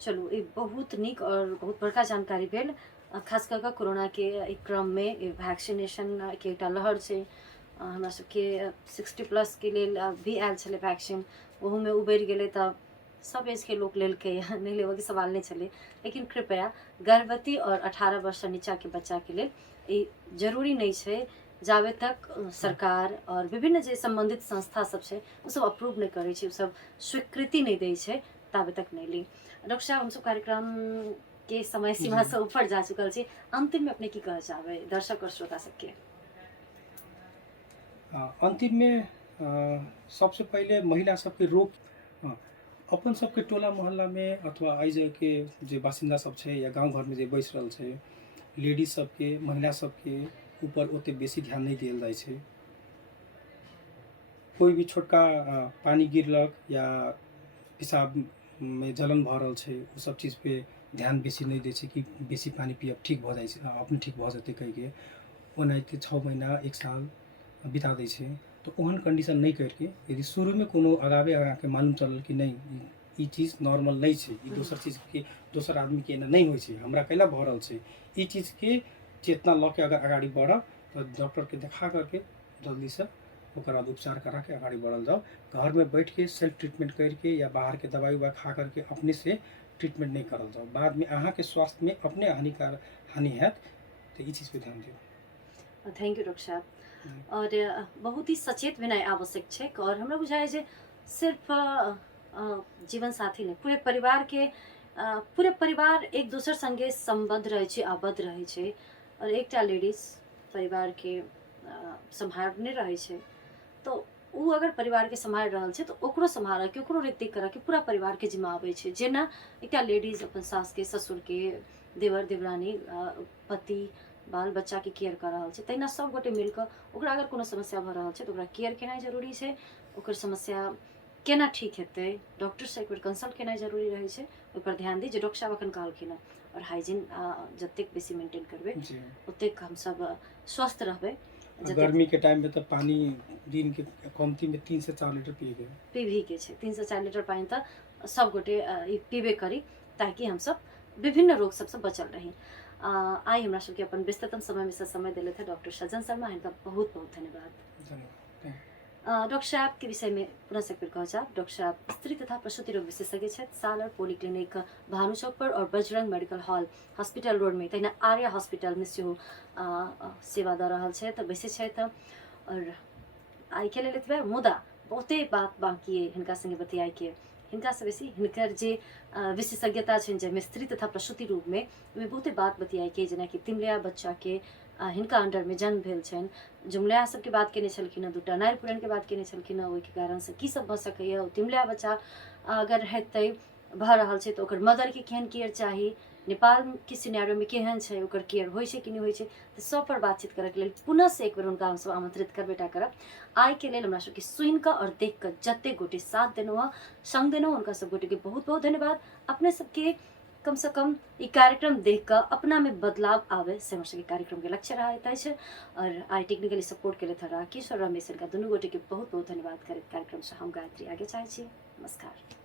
चलू ई बहुत नीक और बहुत बड़का जानकारी भेल खास कर के कोरोना के एक क्रम में वैक्सीनेशन के एकटा लहर छै हमरा सबके 60+ के लेल भी आयल छलै वैक्सीन ओहू में उबरि गेलै तऽ सब एज के लोग लेलकै नहीं लेबऽ के सवाल नहीं छलै लेकिन कृपया गर्भवती और 18 वर्ष से नीचा के बच्चा के लेल ई जरूरी नहीं छै जाबे तक सरकार और विभिन्न जे संबंधित संस्था सब छै ओ सब अप्रूव नहीं करै छै, ओ सब स्वीकृति नहीं दै छै ताबे तक नहीं ली। डॉक्टर साहब हम सब कार्यक्रम के समय सीमा से ऊपर जा चुकल छी, अंतिम में अपने की कहना चाहबे दर्शक और श्रोता सबके? अंतिम में सबसे पहले महिला सबके रोक अपन सबके टोला मोहल्ला में अथवा आइज के जे बासिंदा सब छै या गांव घर में जे बैस रहल छै लेडीज सबके महिला सबके ऊपर ओते बेसी ध्यान नहीं दियल जाय छै। कोई भी छोटका पानी गिरलक या पेशाब में जलन भऽ रहल छै ओ सब चीज पे ध्यान बेसी नहीं दै छै कि बेसी पानी पियब ठीक भऽ जाइ छै, अपने ठीक भऽ जेतै कहि के ओनाहिते 6 महीना 1 साल बिता दै छै। तो ओहन कंडीशन नहीं करके यदि शुरू में कोनो अगावे के मालूम चलल कि नहीं ई चीज नॉर्मल नहीं छै, ई दोसर चीज के दोसर आदमी के एना नहीं होइ छै, हमरा कैला भऽ रहल छै, ई चीज के चेतना लऽ के अगर आगाड़ी बढ़ब तो डॉक्टर के देखा करके जल्दी से ओकर बाद उपचार करा के आगाड़ी बढ़ल जाओ। घर में बैठ के सेल्फ ट्रीटमेंट करके या बाहर के दवाई उवाई खा करके अपने से ट्रीटमेंट नहीं करल जाओ, बाद में अहाँ के स्वास्थ्य में अपने हानि हैत। तो ई चीज पे ध्यान दियो। थैंक यू डॉक्टर साहब। और बहुत ही सचेत भेनाइ आवश्यक छै और हमरा बुझाय जे सिर्फ जीवन साथी नहीं पूरे परिवार एक दोसर संगे संबद्ध रहे छै, आबद्ध रहे छै और एकटा लेडीज परिवार के संभालने रहे छै तो उ अगर परिवार के संभाल रहल छै तो ओकरो संभाल के ओकरो रेख करे के पूरा परिवार के जिम्मा आबै छै। जेना एकटा लेडीज अपन सास के ससुर के देवर देवरानी पति बाल बच्चा के केयर कर रहल छै तहिना सब गोटे मिलकर ओकरा अगर कोनो समस्या भऽ रहल छै तो ओकरा केयर केनाइ जरूरी छै, ओकर समस्या केना ठीक हेतै डॉक्टर से एक बेर कंसल्ट केनाइ जरूरी रहै छै, ओहि पर ध्यान दी जे डॉक्टर साहब अखन कहलखिन हँ और हाइजीन जतेक बेसी मेंटेन करबै ओतेक हम सब स्वस्थ रहबै। गर्मी के टाइम में तो पानी दिन के कमती में 3 से 4 लीटर पीबी के छै, 3 से 4 लीटर पानी तो सब गोटे पीबे करी ताकि हम सब विभिन्न रोग सबसे बचल रही। आई हमरा सबके अपन व्यस्ततम समय में से समय दिले थे डॉक्टर सज्जन शर्मा, इनका बहुत बहुत धन्यवाद। डॉक्टर साहब के विषय में पुनः से फिर कहना चाहब डॉक्टर साहब स्त्री तथा प्रसूति रोग विशेषज्ञ छथि, सालर पॉलीक्लिनिक भानु चौक पर और Bajrang medical hall hospital road में तहिना आर्या हॉस्पिटल में सेहो सेवा दऽ रहल छथि, बैसे छथि और आई के लेल मुदा बहुते बात बाकी है हिनका संगे बतियाई के हिनका से बेसी हिनकर जे विशेषज्ञता छनि जाहिमे स्त्री तथा प्रसूति रोग में ओहिमे बहुते बात बतियाई के जेना कि तिमलिया बच्चा के हिनका अंडर में जन्म भेल छनि, जुमलिया सबके बात केने छलखिन हँ, दूटा नारि पुरन के बात केने छलखिन हँ, ओहिके कारण से की सब भऽ सकैए, तिमलिया बच्चा अगर हेतै भऽ रहल छै तो ओकर मदर के केहन केयर चाही, नेपाल के सिनेरियो में केहन छै ओकर केयर होइ छै कि नहीं होइ छै, तो सब पर बातचीत करे के लेल पुनः से एक बेर हुनका हम सब आमंत्रित करबेटा करब। आई के लेल हमरा सबके सुनि कऽ और देख कऽ जते गोटे साथ देनौ संग देनौ हुनका सब गोटे के बहुत बहुत धन्यवाद। अपने सबके कम से कम ई कार्यक्रम देख कर अपना में बदलाव आवे से हमर सबके कार्यक्रम के लक्ष्य रहता है। और आई टेक्निकली सपोर्ट के लिए था राकेश और रमेश का दुनू गोटे के बहुत बहुत धन्यवाद करैत कार्यक्रम से हम गायत्री आगे चाहे छी। नमस्कार।